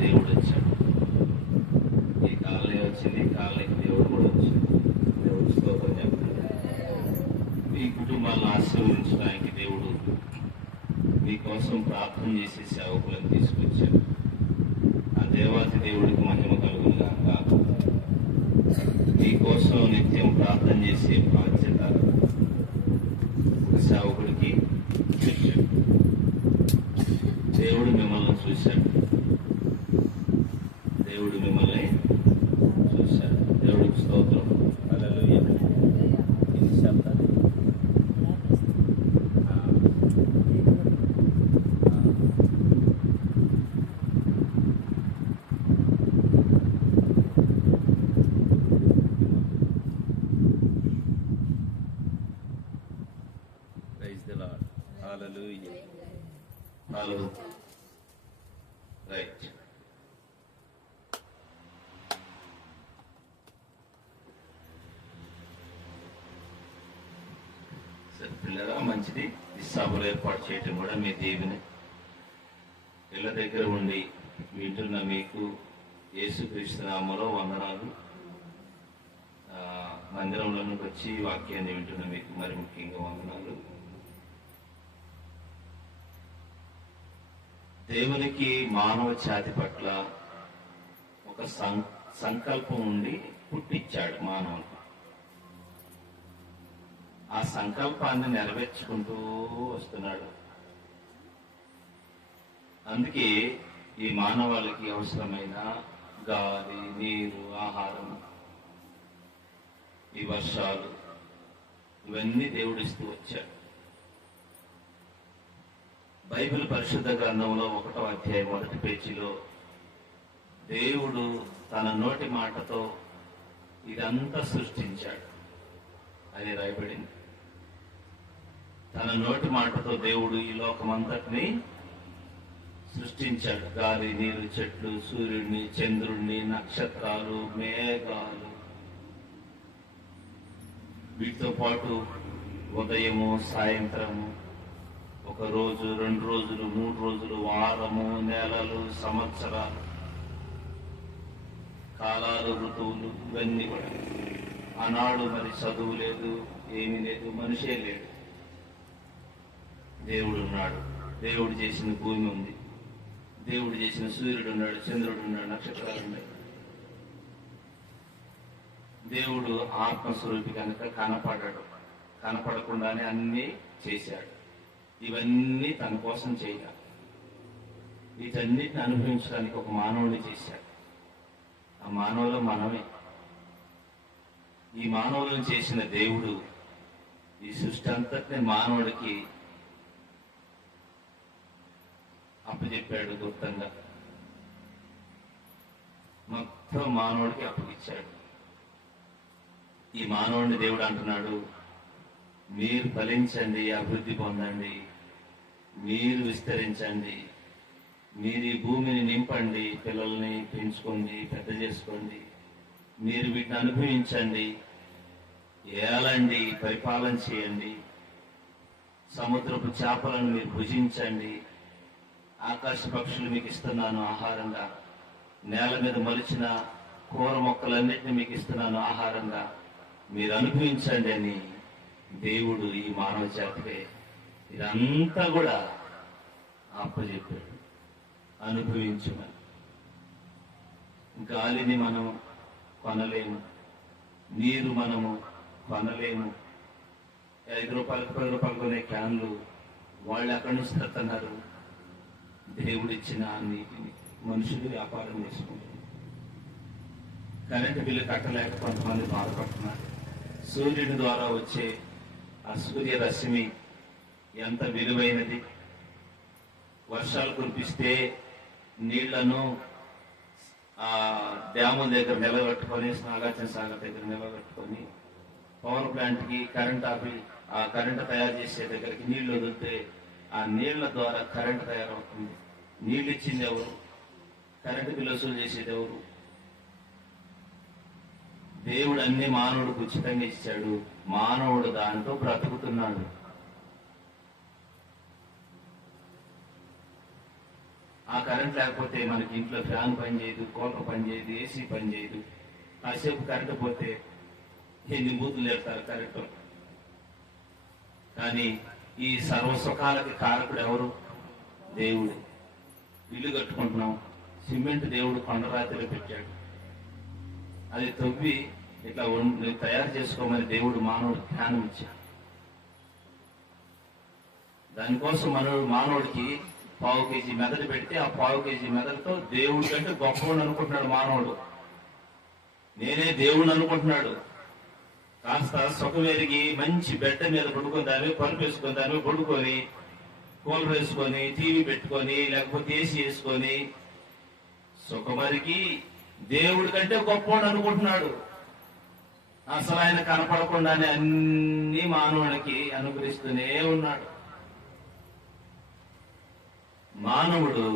దేవుడు వచ్చాడు. ఈ కాలనీ వచ్చింది, ఈ కాలనీకి దేవుడు కూడా వచ్చాడు. దేవుడు స్తోత్రం చెప్తాడు. మీ కుటుంబాలను ఆశీర్వదించడానికి దేవుడు మీకోసం ప్రార్థన చేసే సేవకులను తీసుకొచ్చాడు. ఆ దేవాతి దేవుడికి మహిమ కలుగును గాక. మీకోసం నిత్యం ప్రార్థన చేసే బాధ్యత సేవకుడికి ఇచ్చాడు. దేవుడు మిమ్మల్ని చూశాడు. దేవుడు మిమ్మల్ని చూశాడు. దేవుడికి స్తోత్రం. హల్లెలూయా. ఇది శబ్దాలు. Praise the Lord. Hallelujah. Hallelujah. Right. సరే పిల్లరా, మంచిది. ఈ సభలు ఏర్పాటు చేయటం కూడా మీ దీవెన. ఇళ్ళ దగ్గర ఉండి వింటున్న మీకు యేసుక్రీస్తు నామములో వందనాలు. మందిరంలోకి వచ్చి వాక్యాన్ని వింటున్న మీకు మరి ముఖ్యంగా వందనాలు. దేవునికి మానవ జాతి పట్ల ఒక సంకల్పం ఉండి పుట్టించాడు మానవుని. ఆ సంకల్పాన్ని నెరవేర్చుకుంటూ వస్తున్నాడు. అందుకే ఈ మానవాళికి అవసరమైన గాలి, నీరు, ఆహారం, ఈ వర్షాలు, ఇవన్నీ దేవుడిస్తూ వచ్చాడు. బైబిల్ పరిశుద్ధ గ్రంథంలో 1వ అధ్యాయం 1వ పేజీలో దేవుడు తన నోటి మాటతో ఇదంతా సృష్టించాడు అని రాయబడింది. తన నోటి మాటతో దేవుడు ఈ లోకమంతటిని సృష్టించాడు. గాలి, నీరు, చెట్లు, సూర్యుడిని, చంద్రుడిని, నక్షత్రాలు, మేఘాలు, వీటితో పాటు ఉదయము, సాయంత్రము, ఒక రోజు, 2 రోజులు, 3 రోజులు, వారము, నెలలు, సంవత్సరాలు, కాలాలు, ఋతువులు, ఇవన్నీ కూడా. ఆనాడు మరి చదువు లేదు, ఏమీ లేదు, మనిషే లేడు. దేవుడు ఉన్నాడు. దేవుడు చేసిన భూమి ఉంది. దేవుడు చేసిన సూర్యుడు ఉన్నాడు, చంద్రుడు ఉన్నాడు, నక్షత్రాలు ఉన్నాయి. దేవుడు ఆత్మస్వరూపి కనుక కనపడడు. కనపడకుండానే అన్నీ చేశాడు. ఇవన్నీ తన కోసం చేయాలి. వీటన్నిటిని అనుభవించడానికి ఒక మానవుడిని చేశాడు. ఆ మానవులు మనమే. ఈ మానవులను చేసిన దేవుడు ఈ సృష్టి అంతటిని మానవుడికి అప్పచెప్పాడు. గుప్తంగా మొత్తం మానవుడికి అప్పగిచ్చాడు. ఈ మానవుడిని దేవుడు అంటున్నాడు, మీరు ఫలించండి, అభివృద్ధి పొందండి, మీరు విస్తరించండి, మీరు ఈ భూమిని నింపండి, పిల్లల్ని పెంచుకోండి, పెద్ద చేసుకోండి, మీరు వీటిని అనుభవించండి, ఏలండి, పరిపాలన చేయండి, సముద్రపు చేపలను మీరు భుజించండి, ఆకాశ పక్షులు మీకు ఇస్తున్నాను ఆహారంగా, నేల మీద మొలిచిన కూర మొక్కలన్నింటినీ మీకు ఇస్తున్నాను ఆహారంగా, మీరు అనుభవించండి అని దేవుడు ఈ మానవ జాతికి ఇదంతా కూడా అప్పచెప్పాడు. అనుభవించమని. గాలిని మనం కొనలేము, నీరు మనము కొనలేము. 5 రూపాయలకు 10 రూపాయలు కొనే క్యాన్లు వాళ్ళు ఎక్కడి నుంచి తెస్తున్నారు? దేవుడిచ్చిన నీటిని మనుషులు వ్యాపారం చేసుకుంటారు. కరెంటు బిల్లు కట్టలేక కొంతమంది బాధపడుతున్నారు. సూర్యుడి ద్వారా వచ్చే ఆ సూర్యరశ్మి ఎంత విలువైనది. వర్షాలు కురిపిస్తే నీళ్లను ఆ డ్యాము దగ్గర నిలబెట్టుకొని, నాగార్జున సాగర్ దగ్గర నిలబెట్టుకొని, పవర్ ప్లాంట్కి ఆ కరెంటు తయారు చేసే దగ్గరికి నీళ్లు వదిలితే ఆ నీళ్ల ద్వారా కరెంటు తయారవుతుంది. నీళ్ళు ఇచ్చింది ఎవరు? కరెంటు బిల్లు వసూలు చేసేది ఎవరు? దేవుడు అన్ని మానవుడికి ఉచితంగా ఇచ్చాడు. మానవుడు దాంతో బ్రతుకుతున్నాడు. ఆ కరెంట్ లేకపోతే మనకి ఇంట్లో ఫ్యాన్ పనిచేయదు, కూలర్ పనిచేయదు, ఏసీ పనిచేయదు. కాసేపు కరెంటు పోతే ఎన్ని బూతులు లేపుతారు కరెంటు. కానీ ఈ సర్వసుఖాలకి కారకుడు ఎవరు? దేవుడు. ఇల్లు కట్టుకుంటున్నాం, సిమెంట్ దేవుడు కొండరాతిలో పెట్టాడు. అది తవ్వి ఇట్లా తయారు చేసుకోమని దేవుడు మానవుడు జ్ఞానం ఇచ్చాడు. దానికోసం మానవుడికి 1/4 కేజీ మెదడు పెడితే ఆ 1/4 కేజీ మెదడుతో దేవుడి కంటే గొప్పవాడు అనుకుంటున్నాడు మానవుడు. నేనే దేవుడు అనుకుంటున్నాడు. కాస్త సుఖం ఎరిగి మంచి బెడ్ మీద పడుకుని దాని పరుపు వేసుకొని దాని పడుకొని కూలర్ వేసుకొని టీవీ పెట్టుకొని లేకపోతే ఏసీ వేసుకొని సుఖమరిగి దేవుడి కంటే గొప్పవాడు అనుకుంటున్నాడు. అసలు ఆయన కనపడకుండానే అన్ని మానవునికి అనుగ్రహిస్తూనే ఉన్నాడు. మానవుడు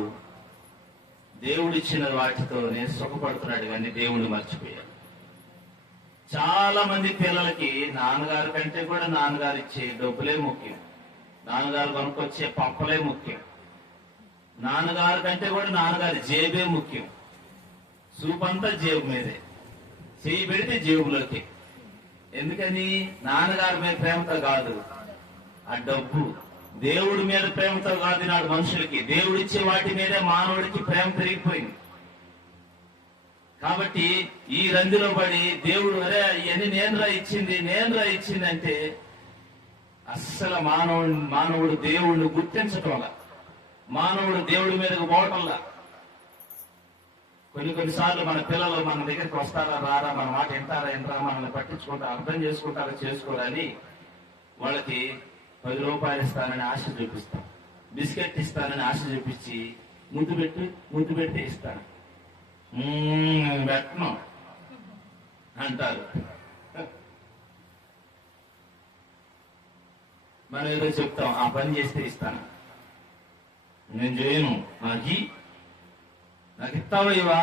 దేవుడిచ్చిన వాటితోనే సుఖపడుతున్నాడు, కానీ దేవుడిని మర్చిపోయాడు. చాలా మంది పిల్లలకి నాన్నగారి కంటే కూడా నాన్నగారు ఇచ్చే డబ్బులే ముఖ్యం, నాన్నగారు కొనుక్కొచ్చే పప్పలే ముఖ్యం, నాన్నగారి కంటే కూడా నాన్నగారి జేబే ముఖ్యం. సూపంతా జేబు మీదే, చేయి పెడితే జేబులోకి. ఎందుకని? నాన్నగారి మీద ప్రేమతో కాదు, ఆ డబ్బు దేవుడి మీద ప్రేమతో కాదు. నాడు మనుషులకి దేవుడిచ్చే వాటి మీదే మానవుడికి ప్రేమ పెరిగిపోయింది. కాబట్టి ఈ రందిలో పడి దేవుడు అరే ఇవన్నీ నేనురా ఇచ్చింది అంటే అస్సలు మానవుడు దేవుడిని గుర్తించటంలా, మానవుడు దేవుడి మీదకు పోవటంలా. కొన్నిసార్లు మన పిల్లలు మన దగ్గరికి వస్తారా రారా, మన మాట వింటారా మనల్ని పట్టించుకుంటారా, అర్థం చేసుకుంటారా చేసుకోరని వాళ్ళకి 10 రూపాయలు ఇస్తానని ఆశ చూపిస్తాం, బిస్కెట్ ఇస్తానని ఆశ చూపించి ముద్దు పెట్టి ఇస్తాను. పెట్టను అంటారు. మనం ఏదో చెప్తాం, ఆ పని చేస్తే ఇస్తాను, నేను చేయను, నాకు ఇస్తావా ఇవా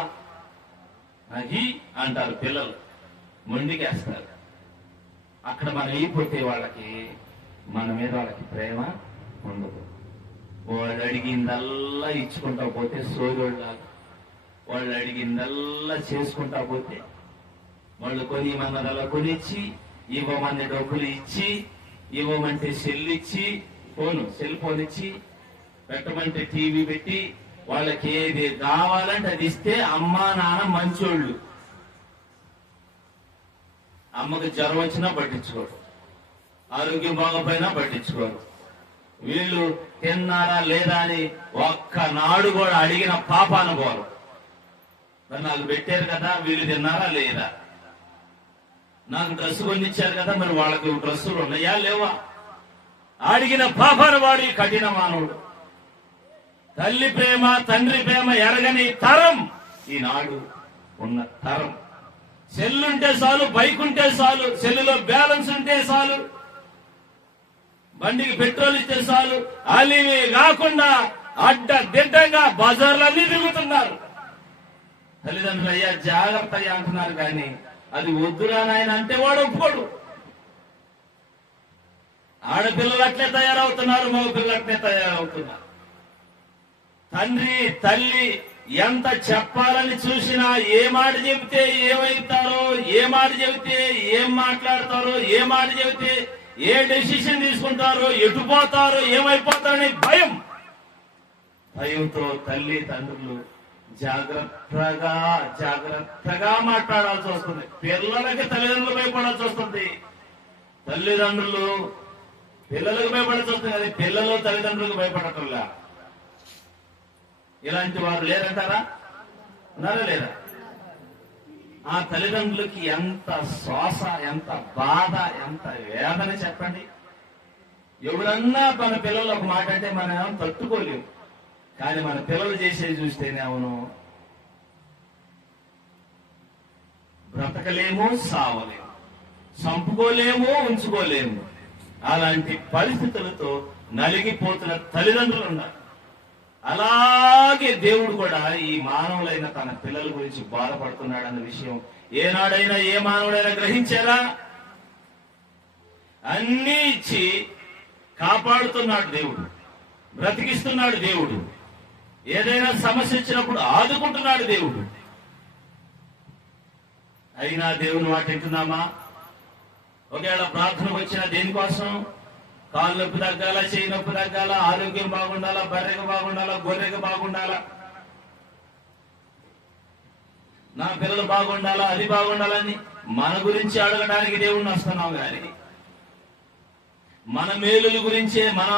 నాకు అంటారు పిల్లలు, మొండికేస్తారు. అక్కడ మనం అయిపోతే వాళ్ళకి మన మీద వాళ్ళకి ప్రేమ ఉండదు. వాళ్ళు అడిగిందల్లా ఇచ్చుకుంటా పోతే సోదరులాగా, వాళ్ళు అడిగిందల్లా చేసుకుంటా పోతే వాళ్ళు కొనిమన్నదల్లా కొనిచ్చి, ఇవ్వమని డబ్బులు ఇచ్చి, ఇవ్వమంటే సెల్ ఫోన్ ఇచ్చి, పెట్టమంటే టీవీ పెట్టి, వాళ్ళకి ఏది కావాలంటే అది ఇస్తే అమ్మా నాన్న మంచోళ్ళు. అమ్మకి జ్వరం వచ్చినా పట్టించుకోరు, ఆరోగ్యం బాగోపోయినా పట్టించుకోరు. వీళ్ళు తిన్నారా లేదా అని ఒక్కనాడు కూడా అడిగిన పాపాన పోరు. మరి నాకు పెట్టారు కదా, వీళ్ళు తిన్నారా లేదా, నాకు డ్రెస్ కొనిచ్చారు కదా, మరి వాళ్ళకి డ్రెస్సులు ఉన్నాయా లేవా, అడిగిన పాపాన వాడు ఈ కఠిన మానవుడు. తల్లి ప్రేమ తండ్రి ప్రేమ ఎరగని తరం ఈనాడు ఉన్న తరం. సెల్లుంటే చాలు, బైక్ ఉంటే చాలు, సెల్లులో బ్యాలెన్స్ ఉంటే చాలు, బండికి పెట్రోల్ ఇస్తే చాలు, అలివి కాకుండా అడ్డదిడ్డంగా బజార్లన్నీ తిరుగుతున్నారు. తల్లిదండ్రులు అయ్యా జాగ్రత్త అయ్యా అంటున్నారు, కానీ అది వద్దురా నాయన అంటే వాడు ఒప్పుకోడు. ఆడపిల్లలు అట్లే తయారవుతున్నారు, మగ పిల్లలు అట్లే తయారవుతున్నారు. తండ్రి తల్లి ఎంత చెప్పాలని చూసినా ఏ మాట చెబితే ఏమవుతారో, ఏ మాట చెబితే ఏం మాట్లాడతారో, ఏ మాట చెబితే ఏ డెసిషన్ తీసుకుంటారో, ఎటు పోతారో, ఏమైపోతారని భయంతో తల్లి తండ్రులు జాగ్రత్తగా మాట్లాడాల్సి వస్తుంది. పిల్లలకి తల్లిదండ్రులు భయపడాల్సి వస్తుంది, తల్లిదండ్రులు పిల్లలకు భయపడాల్సి వస్తుంది, కానీ పిల్లలు తల్లిదండ్రులకు భయపడటంలా. ఇలాంటి వారు లేరంటారా? ఉన్నారా లేదా? ఆ తల్లిదండ్రులకి ఎంత శ్వాస, ఎంత బాధ, ఎంత వేదన చెప్పండి. ఎవరన్నా మన పిల్లలు ఒక మాట అంటే మనం ఏమో తట్టుకోలేము, కానీ మన పిల్లలు చేసేది చూస్తేనే అవును బ్రతకలేము, సావలేము, చంపుకోలేము, ఉంచుకోలేము. అలాంటి పరిస్థితులతో నలిగిపోతున్న తల్లిదండ్రులు ఉన్నారు. అలాగే దేవుడు కూడా ఈ మానవులైన తన పిల్లల గురించి బాధపడుతున్నాడన్న విషయం ఏనాడైనా ఏ మానవుడైనా గ్రహించారా? అన్నీ ఇచ్చి కాపాడుతున్నాడు దేవుడు, బ్రతికిస్తున్నాడు దేవుడు. ఏదైనా సమస్య వచ్చినప్పుడు ఆదుకుంటున్నాడు దేవుడు. అయినా దేవుని మాట వింటున్నామా? ఒకవేళ ప్రార్థనకు వచ్చిన దేనికోసం? కాలు నొప్పి తగ్గాల, చేయి నొప్పి తగ్గాల, ఆరోగ్యం బాగుండాలా, బర్రెగా బాగుండాలా, గొర్రెగా బాగుండాలా, నా పిల్లలు బాగుండాలా, అది బాగుండాలని మన గురించి అడగడానికి దేవుణ్ణి వస్తున్నాం కానీ మన మేలుల గురించే, మన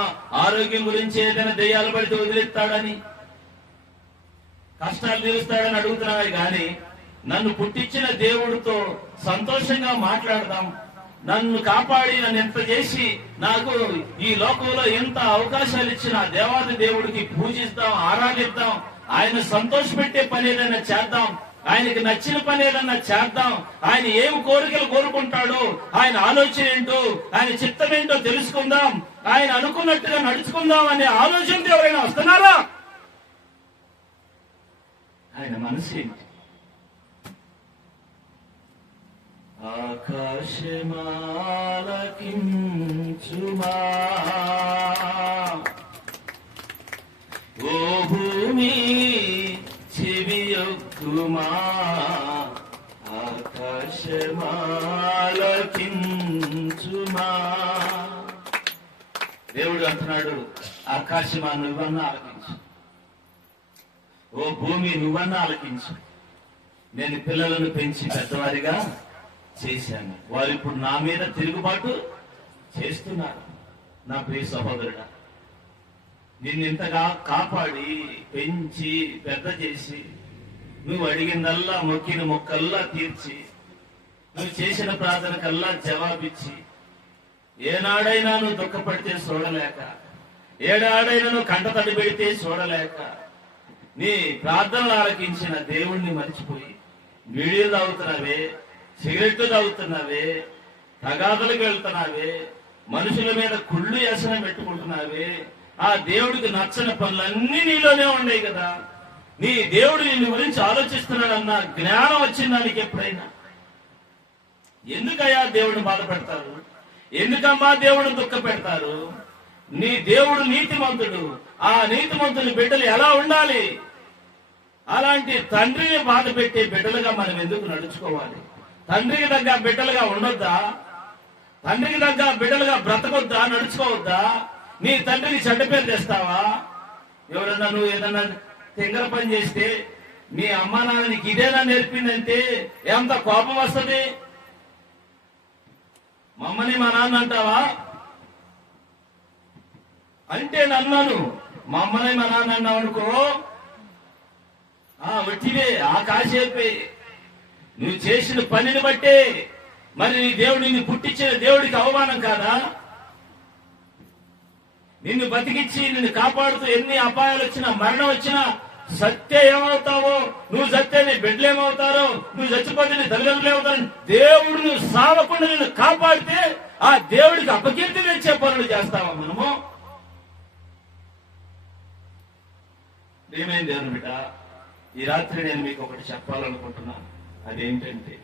ఆరోగ్యం గురించే ఏదైనా దెయ్యాలు పడితే వదిలేస్తాడని, కష్టాలు తీరుస్తాడని అడుగుతున్నామే కానీ నన్ను పుట్టించిన దేవుడితో సంతోషంగా మాట్లాడదాం. నన్ను కాపాడి నన్ను ఎంత చేసి నాకు ఈ లోకంలో ఎంత అవకాశాలు ఇచ్చిన దేవాది దేవుడికి పూజిస్తాం, ఆరాధిద్దాం. ఆయన సంతోషపెట్టే పని ఏదైనా చేద్దాం, ఆయనకి నచ్చిన పని ఏదన్నా చేద్దాం. ఆయన ఏం కోరికలు కోరుకుంటాడో, ఆయన ఆలోచన ఏంటో, ఆయన చిత్తం ఏంటో తెలుసుకుందాం, ఆయన అనుకున్నట్టుగా నడుచుకుందాం అనే ఆలోచనతో ఎవరైనా వస్తున్నారా? ఆయన మనసు ఏంటి? ఆకాశమాలకించుమా ఓ భూమి చెవియొక్కుమా, ఆకాశమాలకించుమా. దేవుడు అంటున్నాడు, ఆకాశమా నువ్వన్నా ఆలకించు, ఓ భూమి నువ్వన్నా ఆలకించు. నేను పిల్లలను పెంచి పెద్దవారిగా చేశాను, వారు ఇప్పుడు నా మీద తిరుగుబాటు చేస్తున్నారు. నా ప్రియ సహోదరుడా, నిన్నింతగా కాపాడి పెంచి పెద్ద చేసి నువ్వు అడిగిందల్లా మొక్కిన మొక్కల్లా తీర్చి నువ్వు చేసిన ప్రార్థన కల్లా జవాబిచ్చి ఏనాడైనా నువ్వు దుఃఖపడితే చూడలేక, ఏడాడైనా నువ్వు కంట తడి పెడితే చూడలేక, నీ ప్రార్థనలు ఆలకించిన దేవుణ్ణి మర్చిపోయి వీడియోలు తాగుతున్నావే, సిగరెట్లు తాగుతున్నావే, తగాదులకు వెళ్తున్నావే, మనుషుల మీద కుళ్ళు వ్యసనం పెట్టుకుంటున్నావే. ఆ దేవుడికి నచ్చని పనులన్నీ నీలోనే ఉన్నాయి కదా. నీ దేవుడు నిన్ను గురించి ఆలోచిస్తున్నాడన్న జ్ఞానం వచ్చిందా నీకు ఎప్పుడైనా? ఎందుకయ్యా దేవుడిని బాధ పెడతారు? ఎందుకమ్మా దేవుడిని దుఃఖ పెడతారు? నీ దేవుడు నీతిమంతుడు. ఆ నీతిమంతుని బిడ్డలు ఎలా ఉండాలి? అలాంటి తండ్రిని బాధ పెట్టే బిడ్డలుగా మనం ఎందుకు నడుచుకోవాలి? తండ్రికి తగ్గ బిడ్డలుగా ఉండొద్దా? తండ్రికి తగ్గ బిడ్డలుగా బ్రతకొద్దా, నడుచుకోవద్దా? నీ తండ్రికి చెడ్డ పేరు తెస్తావా? ఎవరన్నా నువ్వు ఏదన్నా తింగర పని చేస్తే మీ అమ్మా నాన్న నీకు ఇదేనా నేర్పిందంటే ఎంత కోపం వస్తుంది? మమ్మని మా నాన్న అంటావా? అంటే నన్నాను, మా అమ్మని మా నాన్న అన్నావు అనుకో, వచ్చివే ఆ కాసేపే నువ్వు చేసిన పనిని బట్టే. మరి నీ దేవుడు నిన్ను పుట్టించిన దేవుడికి అవమానం కాదా? నిన్ను బతికిచ్చి నిన్ను కాపాడుతూ ఎన్ని అపాయాలు వచ్చినా, మరణం వచ్చినా సత్య ఏమవుతావో, నువ్వు సత్య నీ బిడ్డలు ఏమవుతారో, నువ్వు చచ్చిపోతే నీ తల్లిదండ్రులు ఏమవుతారు. దేవుడు నువ్వు సావకుండా నిన్ను కాపాడితే ఆ దేవుడికి అపకీర్తి తెచ్చే పనులు చేస్తావా మనము? ఏమైంది దేవుని బిడ్డ, ఈ రాత్రి నేను మీకు ఒకటి చెప్పాలనుకుంటున్నాను. అదేంటంటే,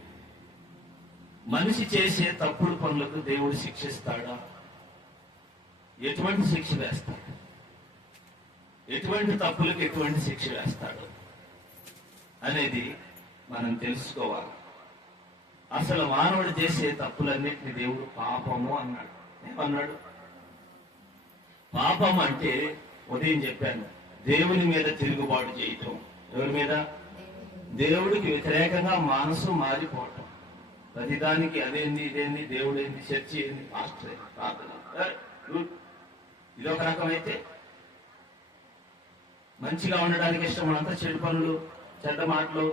మనిషి చేసే తప్పుడు పనులకు దేవుడు శిక్షిస్తాడా? ఎటువంటి శిక్ష వేస్తాడు? ఎటువంటి తప్పులకు ఎటువంటి శిక్ష వేస్తాడు అనేది మనం తెలుసుకోవాలి. అసలు మానవుడు చేసే తప్పులన్నింటినీ దేవుడు పాపము అన్నాడు. ఏమన్నాడు? పాపం అంటే ఉదయం చెప్పాను, దేవుని మీద తిరుగుబాటు చేయటం. ఎవరి మీద? దేవుడికి వ్యతిరేకంగా మనసు మారిపోవటం. ప్రతిదానికి అదేంది ఇదేంది, దేవుడు ఏంది, చర్చి ఏంది, పాస్టర్ ప్రార్థన. ఇదొక రకం అయితే, మంచిగా ఉండడానికి ఇష్టం అంతా చెడు పనులు, చెడ్డ మాటలు,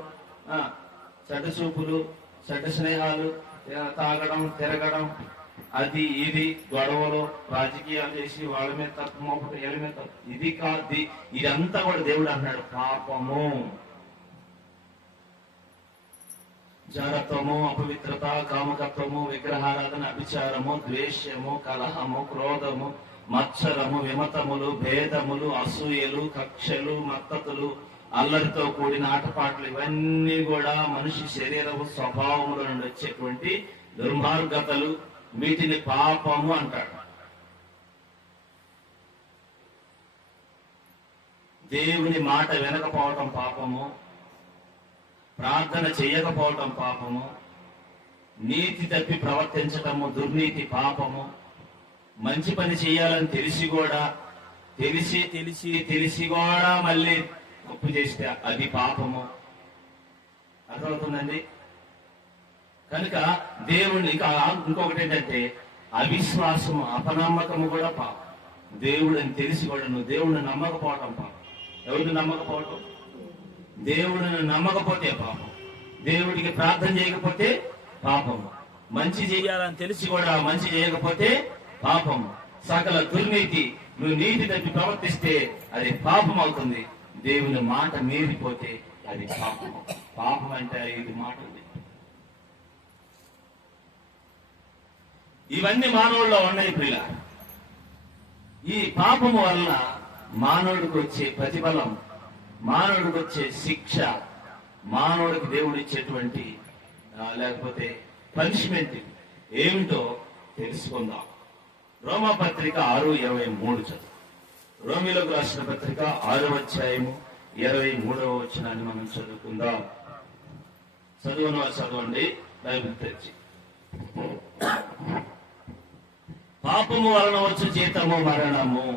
చెడ్డ చూపులు, చెడ్డ స్నేహాలు, తాగడం, తిరగడం, అది ఇది గొడవలు, రాజకీయాలు చేసి వాళ్ళ మీద తప్పు మోపటం, వీళ్ళ మీద తప్పు. ఇది కాదు, ఇదంతా కూడా దేవుడు అన్నాడు పాపము. జారత్వము, అపవిత్రత, కామకత్వము, విగ్రహారాధన, అభిచారము, ద్వేషము, కలహము, క్రోధము, మత్సరము, విమతములు, భేదములు, అసూయలు, కక్షలు, మత్తతులు, అల్లరితో కూడిన ఆటపాటలు, ఇవన్నీ కూడా మనిషి శరీరము స్వభావముల నుండి వచ్చేటువంటి దుర్మార్గతలు. వీటిని పాపము అంటాడు. దేవుని మాట వినకపోవటం పాపము, ప్రార్థన చేయకపోవటం పాపము, నీతి తప్పి ప్రవర్తించటము దుర్నీతి పాపము, మంచి పని చేయాలని తెలిసి కూడా మళ్ళీ తప్పు చేస్తే అది పాపము. అర్థమవుతుందండి? కనుక దేవుణ్ణి ఇంకొకటి ఏంటంటే అవిశ్వాసము, అపనమ్మకము కూడా పాపం. దేవుడిని తెలిసి కూడా నువ్వు దేవుడిని నమ్మకపోవటం పాపం. ఎవరిని నమ్మకపోవటం? దేవుడిని నమ్మకపోతే పాపం. దేవుడికి ప్రార్థన చేయకపోతే పాపము. మంచి చేయాలని తెలిసి కూడా మంచి చేయకపోతే పాపము. సకల దుర్నీతి, నువ్వు నీతి తప్పి ప్రవర్తిస్తే అది పాపం అవుతుంది. దేవుని మాట మీరిపోతే అది పాపము. పాపం అంటే 5 మాట ఉంది. ఇవన్నీ మానవుల్లో ఉన్నాయి ప్రియుల. ఈ పాపము వలన మానవుడికి వచ్చే ప్రతిఫలం, మానవుడికి వచ్చే శిక్ష, మానవుడికి దేవుడు ఇచ్చేటువంటి లేకపోతే పనిష్మెంట్ ఏమిటో తెలుసుకుందాం. రోమాపత్రిక 6:23 చదువు. రోమిలకు రాసిన పత్రిక 6వ అధ్యాయము 23వ వచనాన్ని మనం చదువుకుందాం. చదువును చదవండి బైబిల్ తెచ్చి. పాపము వలన వచ్చు జీతము మరణము.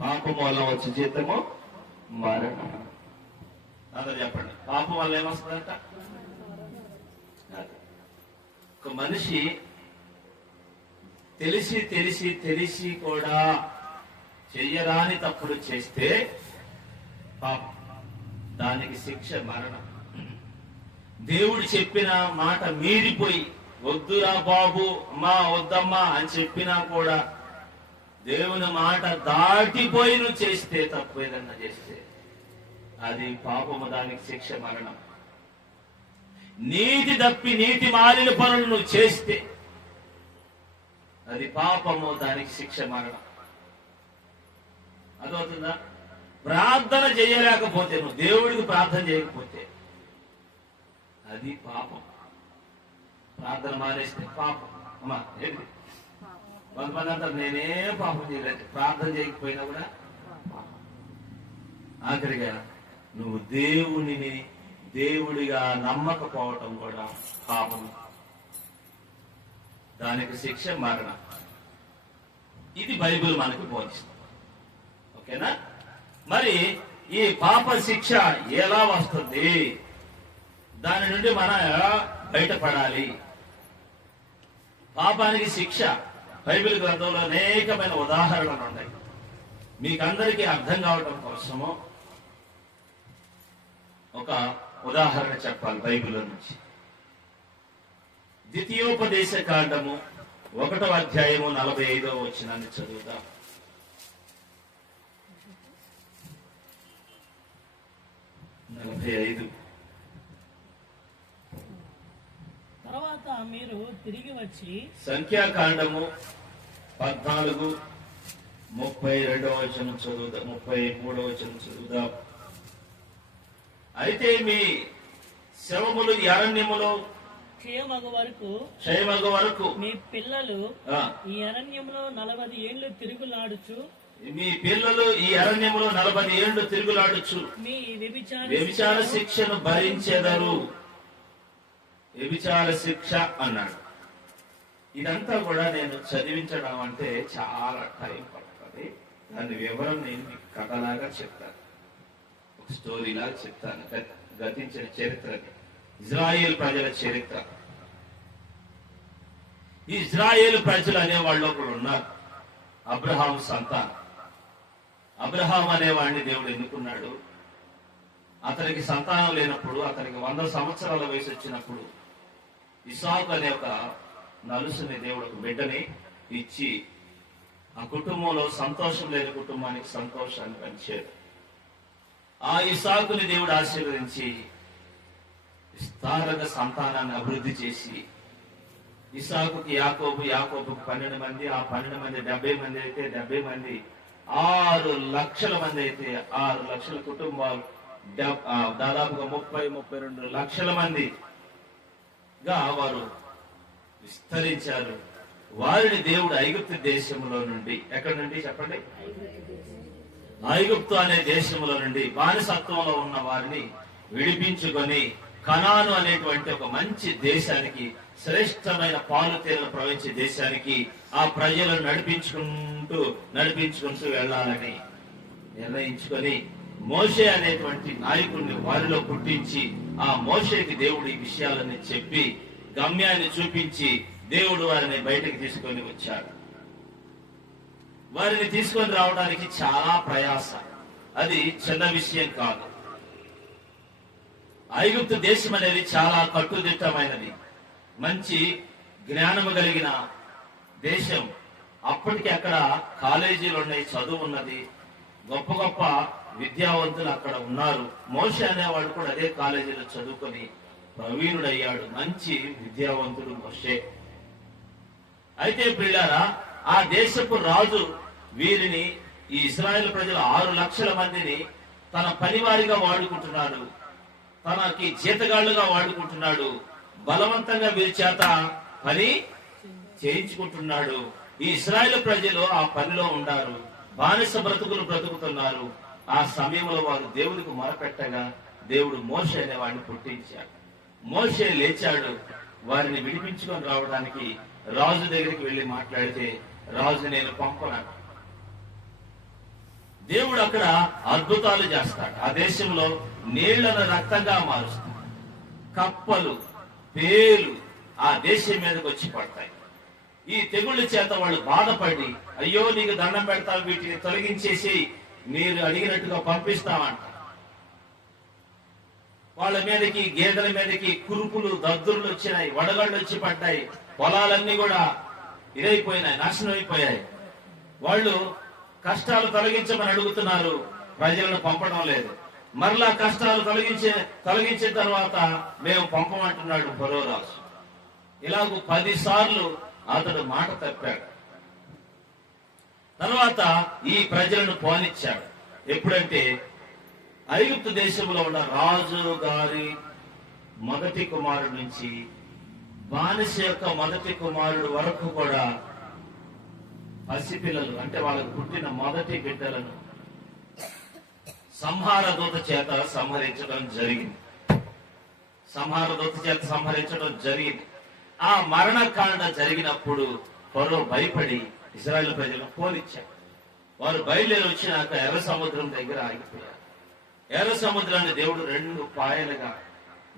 పాపము వలన వచ్చు జీతము మరణము. అందరూ చెప్పండి. పాపం వల్ల ఏమొస్తుందంట? ఒక మనిషి తెలిసి కూడా చెయ్యరాని తప్పులు చేస్తే పాపం, దానికి శిక్ష మరణం. దేవుడు చెప్పిన మాట మీరిపోయి వద్దురా బాబు, అమ్మా వద్దమ్మా అని చెప్పినా కూడా దేవుని మాట దాటిపోయి నువ్వు చేస్తే, తప్పు ఏదన్నా చేస్తే అది పాపము, దానికి శిక్ష మరణం. నీతి తప్పి నీతి మాలిన పనులు నువ్వు చేస్తే అది పాపము, దానికి శిక్ష మరణం. అదవుతుందా? ప్రార్థన చేయలేకపోతే, నువ్వు దేవుడికి ప్రార్థన చేయకపోతే అది పాపం. ప్రార్థన మానేస్తే పాపం. అమ్మా ఏంటి కొంతమంది అంటారు నేనే పాపం చేయలేదు, ప్రార్థన చేయకపోయినా కూడా. ఆఖరిగా నువ్వు దేవుడిగా నమ్మకపోవటం కూడా పాపం, దానికి శిక్ష మరణం. ఇది బైబిల్ మనకు బోధిస్తుంది. ఓకేనా? మరి ఈ పాప శిక్ష ఎలా వస్తుంది, దాని నుండి మనం ఎలా బయటపడాలి? పాపానికి శిక్ష బైబిల్ గ్రంథంలో అనేకమైన ఉదాహరణలు ఉన్నాయి. మీకందరికీ అర్థం కావటం కోసము ఒక ఉదాహరణ చెప్పాలి బైబిల్ నుంచి. ద్వితీయోపదేశ కాండము 1వ అధ్యాయము 45వ వచనాన్ని చదువుదాం. తర్వాత మీరు తిరిగి వచ్చి సంఖ్యాకాండము 14:32వ వచనం చదువుదాం. 33వ వచనం చదువుదాం. అయితే మీ శవములు ఈ అరణ్యములో క్షయమగు వరకు మీ పిల్లలు ఈ అరణ్యంలో 40 ఏళ్లు తిరుగులాడుచు మీ వ్యభిచార శిక్షను భరించెదరు. వ్యభిచార శిక్ష అన్నాడు. ఇదంతా కూడా నేను చదివించడం అంటే చాలా టైం పడుతుంది. దాని వివరం నేను మీకు కథలాగా చెప్తాను, ఒక స్టోరీలాగా చెప్తాను. గతించిన చరిత్రని, ఇజ్రాయేల్ ప్రజల చరిత్ర. ఈ ఇజ్రాయేల్ ప్రజలు అనేవాళ్ళు ఒకడు ఉన్నారు, అబ్రహాం సంతానం. అబ్రహాం అనేవాడిని దేవుడు ఎన్నుకున్నాడు. అతనికి సంతానం లేనప్పుడు, అతనికి 100 సంవత్సరాల వయసు వచ్చినప్పుడు ఇస్సాకు అనే ఒక నలుసుని దేవుడు ఒక బిడ్డని ఇచ్చి ఆ కుటుంబంలో సంతోషం లేని కుటుంబానికి సంతోషాన్ని పంచాడు. ఆ ఇస్సాకుని దేవుడు ఆశీర్వదించి విస్తారంగా సంతానాన్ని అభివృద్ధి చేసి, ఇస్సాకుకి యాకోబుకి 12 మంది, ఆ 12 మంది 70 మంది అయితే 70 మంది 6 లక్షల మంది అయితే 6 లక్షల కుటుంబాలు, దాదాపుగా 32 లక్షల మందిగా వారు విస్తరించారు. వారిని దేవుడు ఐగుప్తు దేశంలో నుండి, ఎక్కడి నుండి చెప్పండి, ఐగుప్తు అనే దేశంలో నుండి బానిసత్వంలో ఉన్న వారిని విడిపించుకొని కనాను అనేటువంటి ఒక మంచి దేశానికి, శ్రేష్టమైన పాలు తేనెలు ప్రవహించే దేశానికి ఆ ప్రజలను నడిపించుకుంటూ వెళ్లాలని నిర్ణయించుకొని మోషే అనేటువంటి నాయకుడిని వారిలో పుట్టించి ఆ మోషేకి దేవుడు ఈ విషయాలని చెప్పి గమ్యాన్ని చూపించి దేవుడు వారిని బయటకు తీసుకొని వచ్చాడు. వారిని తీసుకొని రావడానికి చాలా ప్రయాస, అది చిన్న విషయం కాదు. ఐగుప్తు దేశం అనేది చాలా కట్టుదిట్టమైనది, మంచి జ్ఞానము కలిగిన దేశం. అప్పటికి అక్కడ కాలేజీలు ఉన్నాయి, చదువు ఉన్నది, గొప్ప గొప్ప విద్యావంతులు అక్కడ ఉన్నారు. మోషే అనేవాడు కూడా అదే కాలేజీలో చదువుకొని ప్రవీణుడయ్యాడు, మంచి విద్యావంతుడు మోషే. అయితే ప్రియులారా, ఆ దేశపు రాజు వీరిని, ఈ ఇశ్రాయేలు ప్రజలు 6 లక్షల మందిని తన పనివారిగా వాడుకుంటున్నాడు, తనకి జీతగాళ్లుగా వాడుకుంటున్నాడు, బలవంతంగా వీరి చేత పని చేయించుకుంటున్నాడు. ఈ ఇశ్రాయేలు ప్రజలు ఆ పనిలో ఉండారు, బానిస బ్రతుకులు బ్రతుకుతున్నారు. ఆ సమయంలో వారు దేవుడికి మొరపెట్టగా దేవుడు మోషే అనే వాడిని పుట్టించాడు. మోషే లేచాడు, వారిని విడిపించుకొని రావడానికి రాజు దగ్గరికి వెళ్లి మాట్లాడితే రాజు నేను పంపను. దేవుడు అక్కడ అద్భుతాలు చేస్తాడు. ఆ దేశంలో నీళ్లను రక్తంగా మారుస్తాడు, కప్పలు పేలు ఆ దేశం మీదకి వచ్చి పడతాయి. ఈ తెగుళ్ళ చేత వాళ్ళు బాధపడి, అయ్యో నీకు దండం పెడతావు, వీటిని తొలగించేసి మీరు అడిగినట్టుగా పంపిస్తామంట. వాళ్ళ మీదకి, గేదెల మీదకి కురుపులు దద్దుర్లు వచ్చినాయి, వడగళ్ళు వచ్చి పడ్డాయి, పొలాలన్నీ కూడా ఇదైపోయినాయి, నాశనం అయిపోయాయి. వాళ్ళు కష్టాలు తొలగించమని అడుగుతున్నారు, ప్రజలను పంపడం లేదు. మరలా కష్టాలు తొలగించిన తర్వాత మేము పంపమంటున్నాడు ఫరో రాజు. ఇలాగూ 10 సార్లు అతడు మాట తప్పాడు. తర్వాత ఈ ప్రజలను పోనిచ్చాడు. ఎప్పుడంటే ఐగుప్తు దేశంలో ఉన్న రాజు గారి మొదటి కుమారుడు నుంచి బానిస యొక్క మొదటి కుమారుడు వరకు కూడా పసిపిల్లలు, అంటే వాళ్ళకు పుట్టిన మొదటి బిడ్డలను సంహార దూత చేత సంహరించడం జరిగింది. ఆ మరణకాండ జరిగినప్పుడు ఫరో భయపడి ఇశ్రాయేలు ప్రజలను పోనిచ్చాడు. వారు బయలుదేరి వచ్చినాక ఎర్ర సముద్రం దగ్గర ఆగిపోయారు. ఎర్ర సముద్రాన్ని దేవుడు 2 పాయలుగా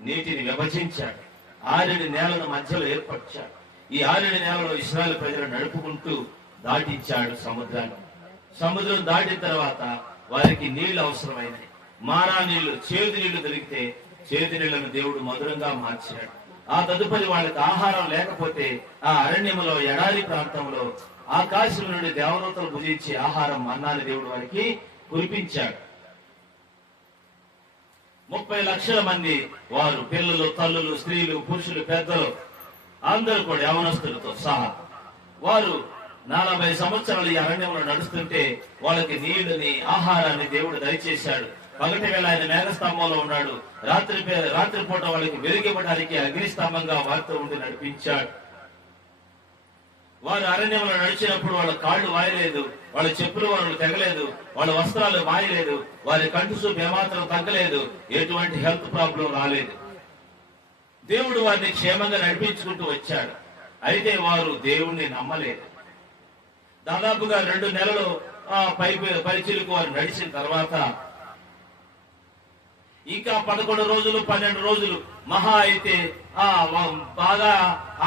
నీటిని విభజించాడు, 6 నేలను మధ్యలో ఏర్పరిచాడు. ఈ 6 నేలలో ఇశ్రాయేలు ప్రజలను నడుపుకుంటూ దాటించాడు సముద్రాన్ని. సముద్రం దాటిన తర్వాత వారికి నీళ్లు అవసరమైనవి. మారా నీళ్లు, చేదు నీళ్లు దొరికితే చేదు నీళ్లను దేవుడు మధురంగా మార్చాడు. ఆ తదుపరి వాళ్ళకి ఆహారం లేకపోతే ఆ అరణ్యంలో, ఎడారి ప్రాంతంలో ఆకాశం నుండి దేవదూతలు భుజించి ఆహారం, మన్నాని దేవుడు వారికి కురిపించాడు. 30 లక్షల మంది వారు, పిల్లలు, తల్లులు, స్త్రీలు, పురుషులు, పెద్దలు అందరూ కూడా యవనస్తులతో సహా వారు 40 సంవత్సరాలు ఈ అరణ్యంలో నడుస్తుంటే వాళ్ళకి నీళ్లని, ఆహారాన్ని దేవుడు దయచేశాడు. పగటి వేళ ఆయన మేఘస్తంభంలో ఉన్నాడు, రాత్రిపూట వాళ్ళకి వెలుగివ్వడానికి అగ్నిస్తంభంగా వారితో ఉండి నడిపించాడు. వారు అరణ్యంలో నడిచినప్పుడు వాళ్ళ కాళ్ళు వాయలేదు, వాళ్ళ చెప్పులు వాళ్ళు తెగలేదు, వాళ్ళ వస్త్రాలు వాయలేదు, వారి కంటి చూపు ఏమాత్రం తగ్గలేదు, ఎటువంటి హెల్త్ ప్రాబ్లం రాలేదు. దేవుడు వారిని క్షేమంగా నడిపించుకుంటూ వచ్చాడు. అయితే వారు దేవుణ్ణి నమ్మలేదు. దాదాపుగా 2 నెలలు పరిచయకు వారు నడిచిన తర్వాత ఇంకా 11 రోజులు 12 రోజులు మహా అయితే బాగా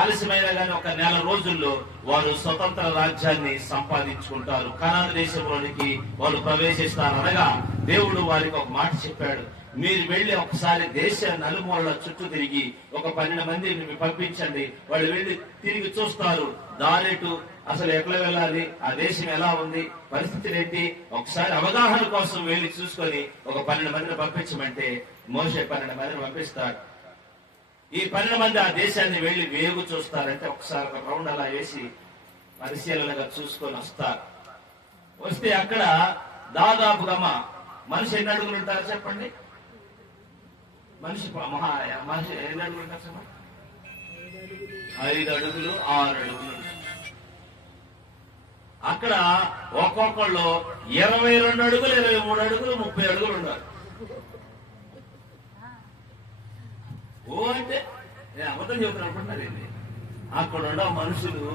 ఆలస్యమైన గాని 1 నెల రోజుల్లో వారు స్వతంత్ర రాజ్యాన్ని సంపాదించుకుంటారు. కనాను దేశంలోనికి వాళ్ళు ప్రవేశిస్తారు. అనగా దేవుడు వారికి ఒక మాట చెప్పాడు, మీరు వెళ్లి ఒకసారి దేశ నలుమూలల చుట్టూ తిరిగి ఒక 12 మందిని పంపించండి, వాళ్ళు వెళ్లి తిరిగి చూస్తారు, దారేటు అసలు ఎట్లా వెళ్ళాలి, ఆ దేశం ఎలా ఉంది, పరిస్థితులు ఏంటి, ఒకసారి అవగాహన కోసం వెళ్లి చూసుకొని ఒక 12 మందిని పంపించమంటే మోషే 12 మందిని పంపిస్తాడు. ఈ 12 మంది ఆ దేశాన్ని వెళ్లి వేగు చూస్తారంటే ఒకసారి ఒక రౌండ్ అలా వేసి పరిశీలనగా చూసుకొని వస్తారు. వస్తే అక్కడ దాదాపుగా మనిషి ఎన్ని అడుగులు ఉంటారు చెప్పండి? మనిషి ఎన్ని అడుగులు ఉంటారు చెప్పండి? 5 అడుగులు 6 అడుగులు. అక్కడ ఒక్కొక్కళ్ళు 22 అడుగులు, 23 అడుగులు, 30 అడుగులు ఉన్నారు. ఓ అంటే నేను అబద్ధం చెబుతాను అనుకుంటున్నారండి. అక్కడ ఉన్న మనుషులు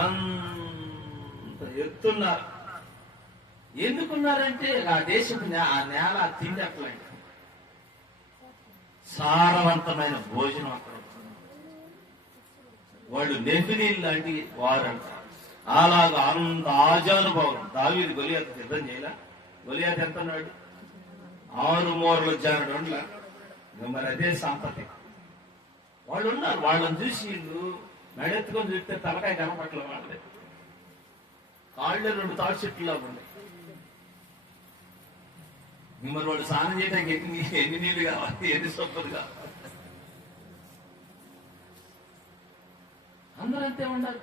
అంత ఎత్తున్నారు. ఎందుకున్నారంటే ఆ దేశం, ఆ నేల, ఆ తిండి అట్లాంటి సారవంతమైన భోజనం అక్కడ. వాళ్ళు నెఫిలీలు లాంటి వారంట. అలాగా అంత ఆజానుభావం. దావీదు గొలియాతు యుద్ధం చేయలే. గొలియాతు ఎంత ఉన్నాడు? 6 మూరలు జానడు. మరి అదే సంపత్తి. వాళ్ళు ఉన్నారు. వాళ్ళని చూసి వీళ్ళు నడెత్తుకొని చూస్తే తలకాయ కనపట్ల వాళ్ళే. కాళ్ళు 2 తాడు చెట్లులా ఉన్నాయి. మరి వాళ్ళు స్నానం చేయడానికి ఎన్ని నీళ్లు కావాలి, ఎన్ని సొప్పులు కావాలి? అందరూ అంతే ఉండాలి.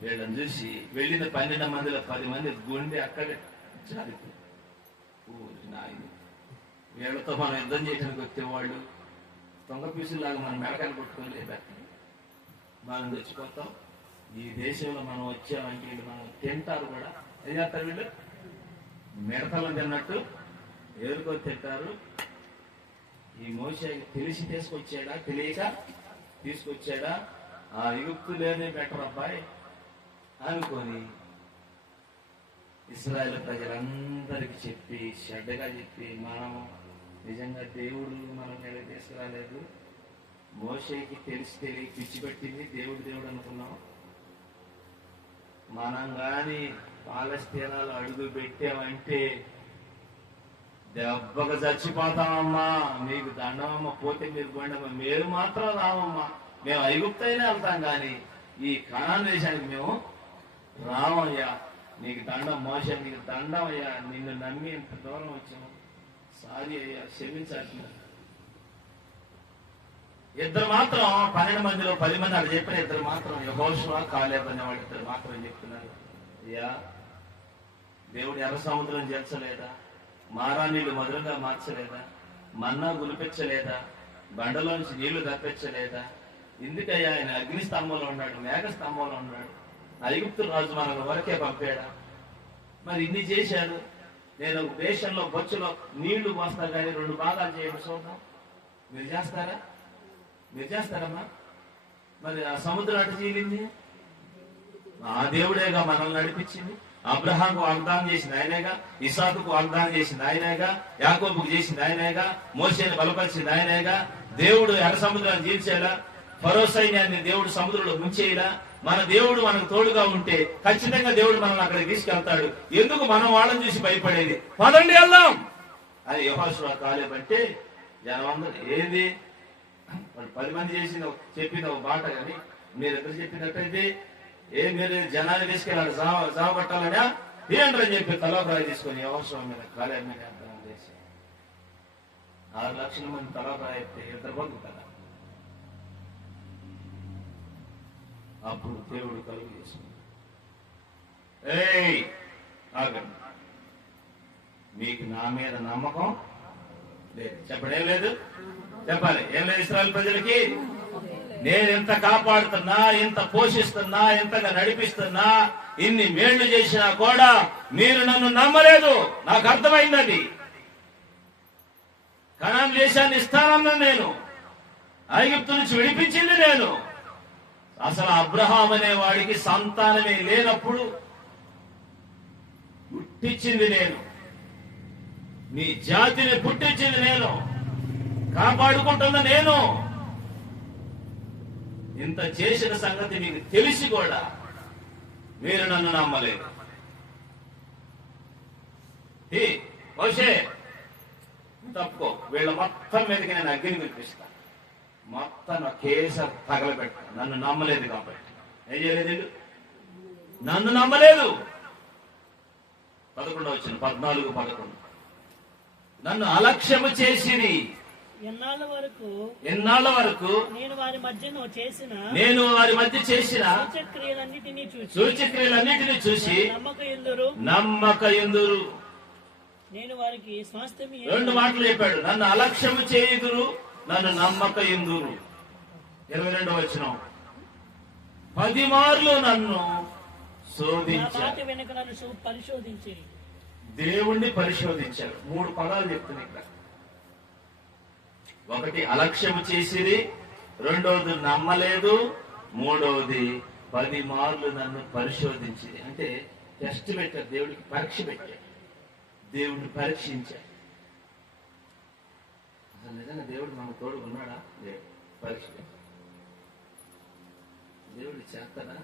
వీళ్ళని చూసి వెళ్ళిన 12 మందిలో 10 మంది గుండె అక్కడే జారిపోయి, వీళ్ళతో మనం యుద్ధం చేయడానికి వచ్చేవాళ్ళు దొంగ పీసులాగా మనం మెడకాయలు కొట్టుకొని లేదా మనం తెచ్చిపోతాం. ఈ దేశంలో మనం వచ్చామంటే వీళ్ళు మనం తింటారు కూడా. ఏం చేస్తారు వీళ్ళు? మిడతలను తిన్నట్టు ఏరుకో తింటారు. ఈ మోషే తెలిసి తీసుకొచ్చాడా, తెలియక తీసుకొచ్చాడా? ఆ ఐగుప్తులేనే బెటర్ అబ్బాయి అనుకొని ఇశ్రాయేలు ప్రజలందరికీ చెప్పి, చెడ్డగా చెప్పి, మనం నిజంగా దేవుడు మనం తీసుకురాలేదు, మోషేకి తెలిసి పిచ్చి పెట్టింది, దేవుడు అనుకున్నాం. మనం గాని పాలస్తీనాలు అడుగు పెట్టామంటే దెబ్బగా చచ్చిపోతామమ్మా, మీకు దండమమ్మ, పోతే మీరు పోండమ్మా, మేము మాత్రం రామమ్మా, మేము ఐగుప్తైనా వెళ్తాం కానీ ఈ కనాను దేశానికి మేము రామయ్యా, నీకు దండం మోసే, నీకు దండం అయ్యా, నిన్ను నమ్మి ఇంత దూరం వచ్చాము, సారీ అయ్యా, క్షమించాలి. ఇద్దరు మాత్రం 12 మందిలో 10 మంది అక్కడ చెప్పిన ఇద్దరు మాత్రం యెహోషువ, కాలేబు అనే వాళ్ళు ఇద్దరు మాత్రం చెప్తున్నారు, అయ్యా దేవుడు ఎర్ర సముద్రం చేర్చలేదా, మారా నీళ్లు మధురంగా మార్చలేదా, మన్నా గులిపించలేదా, బండలో నుంచి నీళ్లు తప్పించలేదా, ఎందుకయ్యా ఆయన అగ్ని స్తంభంలో ఉన్నాడు, మేఘ స్తంభంలో ఉన్నాడు, ఐగుప్తు రాజు మనల్ని వరకే పంపాడా, మరి ఇన్ని చేశాడు, నేను దేశంలో బొచ్చులో నీళ్లు పోస్తా కానీ 2 భాగాలు చేయండి చూద్దాం, మీరు చేస్తారా? మీరు చేస్తారమ్మా? మరి ఆ సముద్రం అటు చీలింది, ఆ దేవుడేగా మనల్ని నడిపించింది. అబ్రహాంకు వాగ్దానం చేసింది ఆయనేగా, ఇసాకుకు వాగ్దానం చేసింది ఆయనేగా, యాకోబుకు చేసింది ఆయనేగా, మోషేని బలపరిచింది ఆయనేగా. దేవుడు ఎర్ర సముద్రాన్ని చీల్చేలా, ఫరో సైన్యాన్ని దేవుడు సముద్రంలో ముంచేయలా. మన దేవుడు మనకు తోడుగా ఉంటే ఖచ్చితంగా దేవుడు మనల్ని అక్కడికి తీసుకెళ్తాడు. ఎందుకు మనం వాళ్ళని చూసి భయపడేది? పదండి వెళ్దాం అని యెహోషువ, కాలేబు అంటే జనమందరూ ఏంది వాళ్ళు 10 మంది చెప్పిన ఒక మాట కానీ మీరిద్దరు చెప్పినట్టయితే మీరు జనాన్ని తీసుకెళ్ళాలి, సావబట్టాలనా తీయండి అని చెప్పి తలాప్రాయి తీసుకొని యెహోషువ మీద, కాలేబు మీద అర్థం చేసి 6 లక్షల మంది తలాప్రాయి అయితే ఇద్దరు బంధు కదా. అప్పుడు దేవుడు కలుగు చేసుకున్నాడు, ఆగండి, మీకు నా మీద నమ్మకం లేదు. చెప్పండి, ఏం లేదు? చెప్పాలి, ఏం లేదు? ఇశ్రాయేలు ప్రజలకి నేను ఎంత కాపాడుతున్నా, ఎంత పోషిస్తున్నా, ఎంతగా నడిపిస్తున్నా, ఇన్ని మేళ్లు చేసినా కూడా మీరు నన్ను నమ్మలేదు. నాకు అర్థమైంది. కనాను దేశాన్ని ఇస్తానన్నా నేను, ఐగుప్తు నుంచి విడిపించింది నేను. అసలు అబ్రహాం అనే వాడికి సంతానమే లేనప్పుడు పుట్టించింది నేను, నీ జాతిని పుట్టించింది నేను, కాపాడుకుంటున్న నేను. ఇంత చేసిన సంగతి మీకు తెలిసి కూడా మీరు నన్ను నమ్మలేదు. మోషే తప్పుకో, వీళ్ళ మొత్తం మీదకి నేను అగ్ని పిలిపిస్తాను, మొత్తం నా కేసు తగలబెట్టాను. నన్ను నమ్మలేదు కాబట్టి ఏం చేయలేదు? నన్ను నమ్మలేదు. 11 వచ్చిన 14-11 నన్ను అలక్ష్యము చేసిరి. ఎన్నాళ్ళ వరకు నేను వారి మధ్య చేసిన సూచక్రియలన్నిటినీ చూసి నమ్మకయుందురు. నేను వారికి స్వాస్థ్యం 2 మాటలు చెప్పాడు, నన్ను అలక్ష్యము చేయుదురు, నన్ను నమ్మకయుందురు. 22 వచనం 10 మార్లు నన్ను నా శోధించారు. మాట వెనుక నన్ను పరిశోధించి దేవుణ్ణి పరిశోధించారు. 3 పదాలు చెప్తున్నాయి ఇక్కడ. ఒకటి అలక్ష్యము చేసిరి, రెండవది నమ్మలేదు, మూడవది 10 మార్లు నన్ను పరిశోధించింది. అంటే టెస్ట్ పెట్టారు, దేవుడికి పరీక్ష పెట్టారు, దేవుడిని పరీక్షించారు. అసలు నిజంగా దేవుడు మన తోడు ఉన్నాడా? లేదు. పరీక్ష పెట్టారు. దేవుడు చేస్తాడా?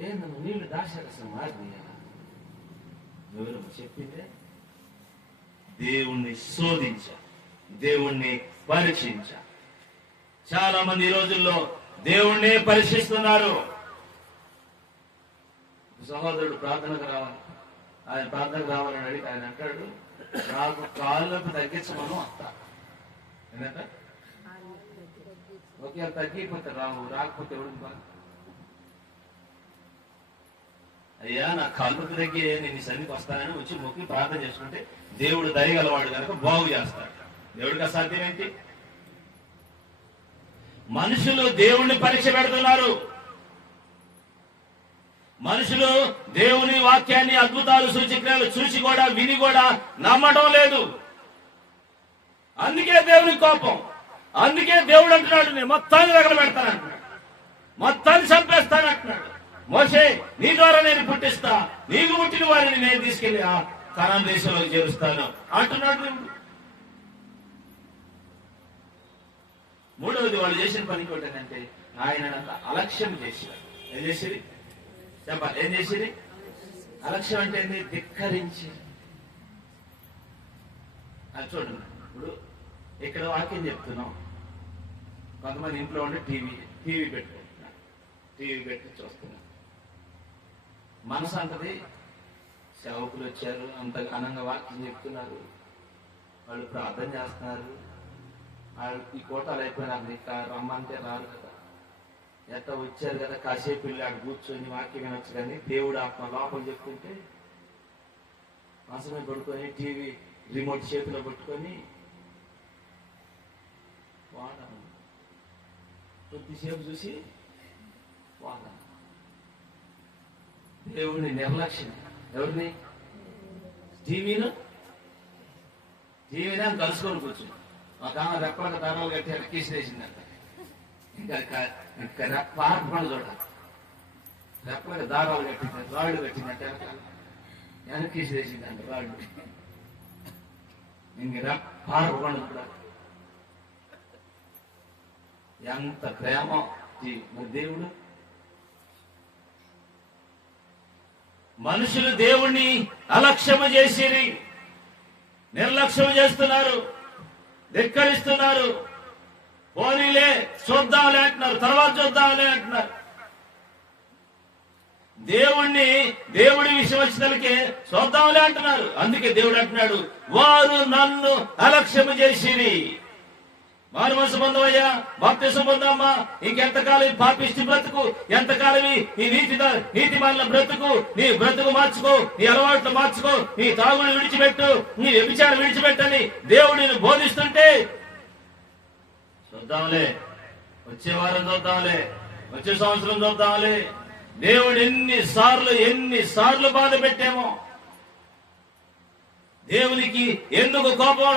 నన్ను నీళ్లు దాశారు, అసలు మారినాయా? ఎవరు చెప్పిందే? దేవుణ్ణి శోధించా, దేవుణ్ణి పరీక్షించా. చాలా మంది ఈ రోజుల్లో దేవుణ్ణి పరీక్షిస్తున్నారు. సహోదరుడు ప్రార్థనకు రావాలి, ఆయన ప్రార్థనకు రావాలని అడిగి ఆయన అంటాడు, నాకు కాళ్ళకు తగ్గించమను అత్త. ఏంటంట? ఒకవేళ తగ్గిపోతే రాకపోతే ఎవరు బాగా? అయ్యా నా కాళ్ళకు తగ్గి నేను సన్నిధికి వస్తానని వచ్చి మొక్కి ప్రార్థన చేసుకుంటే దేవుడు దయగలవాడు కనుక బాగు చేస్తాడు. దేవుడికి అసాధ్యం ఏంటి? మనుషులు దేవుణ్ణి పరీక్ష పెడుతున్నారు. మనుషులు దేవుని వాక్యాన్ని, అద్భుతాలు, సూచక్రియలు చూసి కూడా విని కూడా నమ్మడం లేదు. అందుకే దేవుని కోపం. అందుకే దేవుడు అంటున్నాడు, నేను మొత్తాన్ని తగలబెడతానంటున్నాడు, మొత్తాన్ని చంపేస్తానంటున్నాడు. మోషే, నీ ద్వారా నేను పుట్టిస్తా, నీకు పుట్టిన వారిని నేను తీసుకెళ్లి ఆ కనాను దేశంలోకి చేరుస్తాను అంటున్నాడు. మూడవది వాళ్ళు చేసిన పని ఏంటంటే ఆయన అలక్ష్యం చేశారు. ఏం చేసిరి చెప్పాలి? ఏం చేసిరి? అలక్ష్యం అంటే ఏంది? ధిక్కరించి. అది చూడండి, ఇప్పుడు ఇక్కడ వాక్యం చెప్తున్నాం, కొంతమంది ఇంట్లో ఉండి టీవీ పెట్టుకుంటున్నారు, టీవీ పెట్టి చూస్తున్నారు. మనసు అంతది, సేవకులు వచ్చారు, అంత ఘనంగా వాక్యం చెప్తున్నారు, వాళ్ళు ప్రార్థన చేస్తున్నారు, వాళ్ళు ఈ కోటాలు అయిపోయినారు, ఇంకా రమ్మంటే రారు కదా, ఎట్లా వచ్చారు కదా, కాసేపు వెళ్ళాడు కూర్చొని వాక్యం వినొచ్చు. కానీ దేవుడు ఆత్మ లోపల చెప్తుంటే మనసుమే పడుకొని టీవీ రిమోట్ చేతిలో పట్టుకొని వాడ కొద్దిసేపు చూసి వాడ. దేవుడిని నిర్లక్ష్యం. ఎవరిని? టీవీని కలుసుకొని కూర్చుని మా కామ రెప్పలకు దారాలు కట్టి ఎక్కేసినేసిందంట. ఇంకా పార్పణలు చూడాలి, రెప్పలకు దారాలు కట్టిందంట, రాళ్ళు కట్టిందంట, వెనక్కేసినేసిందంట రాళ్ళు. ఇంక పార్పణలు కూడా ఎంత ప్రేమ మరి దేవుడు. మనుషులు దేవుణ్ణి అలక్ష్యము చేసిరి, నిర్లక్ష్యం చేస్తున్నారు, ధిక్కరిస్తున్నారు. పోనీలే చూద్దాంలే అంటున్నారు, తర్వాత చూద్దాంలే అంటున్నారు. దేవుడి విషయం వచ్చినకే చూద్దాంలే అంటున్నారు. అందుకే దేవుడు అంటున్నాడు, వారు నన్ను అలక్ష్యము చేసిరి. మారు మనసు పొందవయ్యా, బాప్తిసం పొందమ్మా, ఇంకెంతకాలం పాపిష్టి బ్రతుకు, ఎంతకాలం ఈ నీతి మాలిన బ్రతుకు, నీ బ్రతుకు మార్చుకో, నీ అలవాట్లు మార్చుకో, నీ తాగుడు విడిచిపెట్టు, నీ వ్యభిచారం విడిచిపెట్టని దేవుడిని బోధిస్తుంటే చూద్దాంలే, వచ్చే వారం చూద్దాంలే, వచ్చే సంవత్సరం చూద్దాంలే. దేవుడు ఎన్నిసార్లు బాధ పెట్టామో. దేవునికి ఎందుకు కోపం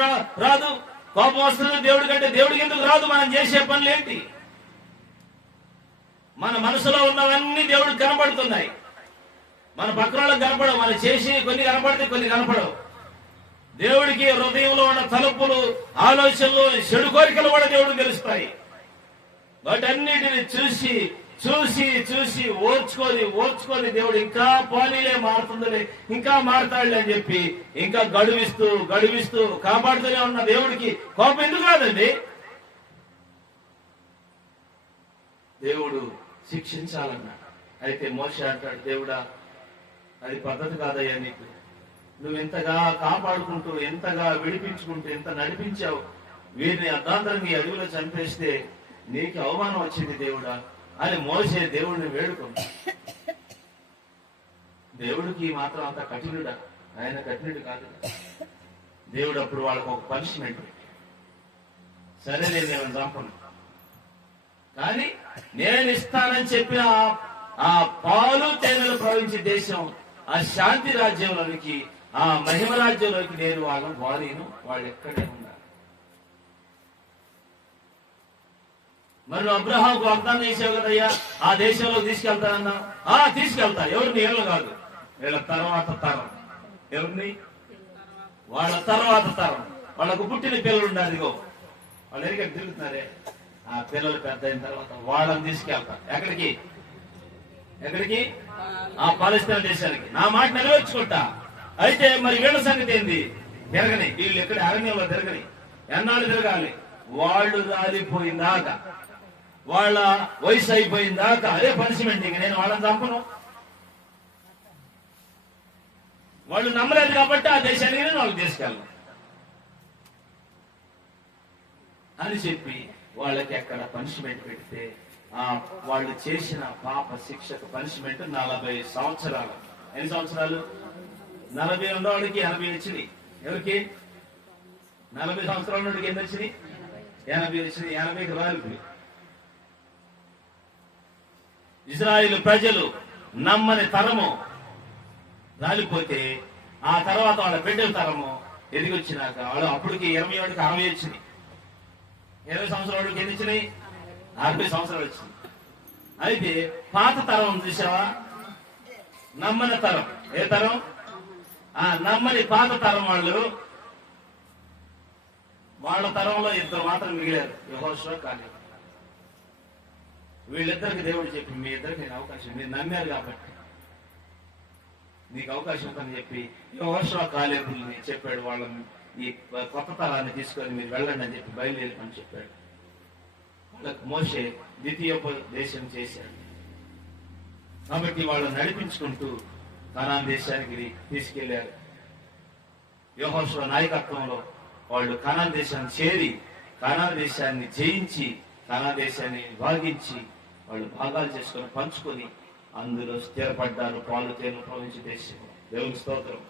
రాదు? కోపం వస్తుంది దేవుడి కంటే, దేవుడికి ఎందుకు రాదు? మనం చేసే పనులేంటి? మన మనసులో ఉన్నవన్నీ దేవుడికి కనపడుతున్నాయి, మన పక్కన వాళ్ళకి కనపడవు. మనం చేసి కొన్ని కనపడితే కొన్ని కనపడవు. దేవుడికి హృదయంలో ఉన్న తలుపులు, ఆలోచనలు, చెడు కోరికలు కూడా దేవుడికి తెలుస్తాయి. వాటన్నిటిని చూసి చూసి చూసి ఓర్చుకొని దేవుడు ఇంకా పోనీలే, మారుతుందిలే, ఇంకా మారతాడులే అని చెప్పి ఇంకా గడువిస్తూ కాపాడుతూనే ఉన్న దేవుడికి కోపం ఎందుకు రాదండి? దేవుడు శిక్షించాలన్నాడు. అయితే మోషే అంటాడు, దేవుడా అది పద్ధతి కాదయ్యా, నీకు నువ్వు ఎంతగా కాపాడుకుంటూ, ఎంతగా విడిపించుకుంటూ, ఎంత నడిపించావు, వీరిని అర్ధాంతరంగా ఈ అడవిలో చంపేస్తే నీకు అవమానం వచ్చింది దేవుడా అని మోసే దేవుడిని వేడుకుంటా. దేవుడికి మాత్రం అంత కఠినుడా? ఆయన కఠినుడు కాదు. దేవుడు అప్పుడు వాళ్ళకు ఒక పనిష్మెంట్ పెట్టి, సరే నేను చంపను, కానీ నేను ఇస్తానని చెప్పిన ఆ పాలు తేనెలు ప్రవహించే దేశం, ఆ శాంతి రాజ్యంలోనికి, ఆ మహిమ రాజ్యంలోకి నేను వాళ్ళని వారిను, వాళ్ళు ఎక్కడే ఉన్నారు. మరి నువ్వు అబ్రహాంకు వాగ్దానం చేసావు కదయ్యా, ఆ దేశంలో తీసుకెళ్తానన్నా. తీసుకెళ్తా. ఎవరిని? వీళ్ళు కాదు, వీళ్ళ తర్వాత తరం. ఎవరిని? వాళ్ళ తర్వాత తరం. వాళ్ళకు పుట్టిన పిల్లలు ఉండాలి. ఇగో వాళ్ళు ఎక్కడ తిరుగుతున్నారే, ఆ పిల్లలు పెద్ద అయిన తర్వాత వాళ్ళని తీసుకెళ్తా. ఎక్కడికి? ఆ పాలస్తీనా దేశానికి. నా మాట నెరవేర్చుకుంటా. అయితే మరి వీళ్ళ సంగతి ఏంది? తిరగని. వీళ్ళు ఎక్కడ అరణ్యంలో తిరగని. ఎన్నాళ్ళు తిరగాలి? వాళ్ళు రాలిపోయిందాకా, వాళ్ళ వయసు అయిపోయిందాకా. అదే పనిష్మెంట్. ఇంక నేను వాళ్ళని చంపను. వాళ్ళు నమ్మలేదు కాబట్టి ఆ దేశానికి నేను వాళ్ళకి తీసుకెళ్ళను అని చెప్పి వాళ్ళకి ఎక్కడ పనిష్మెంట్ పెడితే, వాళ్ళు చేసిన పాప శిక్షకు పనిష్మెంట్ 40 సంవత్సరాలు. ఎన్ని సంవత్సరాలు? 40 ఉన్నవాడికి 80 వచ్చినాయి. ఎవరికి? 40 సంవత్సరాల నుండికి ఎన్ని వచ్చినాయి? 80 వచ్చినాయి. 80కి రాలిపోయి ఇజ్రాయేలు ప్రజలు నమ్మని తరము రాలిపోతే, ఆ తర్వాత వాళ్ళ బిడ్డల తరము ఎదిగి వచ్చినాక వాళ్ళు అప్పటికి 20 వాడికి 60 వచ్చినాయి. 20 సంవత్సరాల వాడికి ఎన్ని వచ్చినాయి? 60 సంవత్సరాలు వచ్చినాయి. అయితే పాత తరం చూసావా? నమ్మని తరం. ఏ తరం? నమ్మని పాత తరం వాళ్ళు. వాళ్ళ తరంలో 2 మాత్రం మిగిలారు, యెహోషువ, కాలేబు. వీళ్ళిద్దరికి దేవుడు చెప్పి, మీ ఇద్దరికి నేను అవకాశం, మీరు నమ్మారు కాబట్టి నీకు అవకాశం ఉందని చెప్పి యెహోషువ, కాలేబుల్ని చెప్పాడు. వాళ్ళని ఈ కొత్త తరాన్ని తీసుకొని మీరు వెళ్ళండి అని చెప్పి బయలుదేరమని చెప్పాడు. వాళ్ళకు మోషే ద్వితీయోపదేశం చేశాడు. కాబట్టి వాళ్ళు నడిపించుకుంటూ కనాన్ దేశానికి తీసుకెళ్లారు. యెహోషువ నాయకత్వంలో వాళ్ళు కనాన్ దేశాన్ని చేరి, కనాన్ దేశాన్ని జయించి, కనాన్ దేశాన్ని భాగించి, వాళ్ళు భాగాలు చేసుకొని పంచుకొని అందులో స్థిరపడ్డారు. పాలు తేనెలు ప్రవహించే దేశం. దేవుని స్తోత్రం.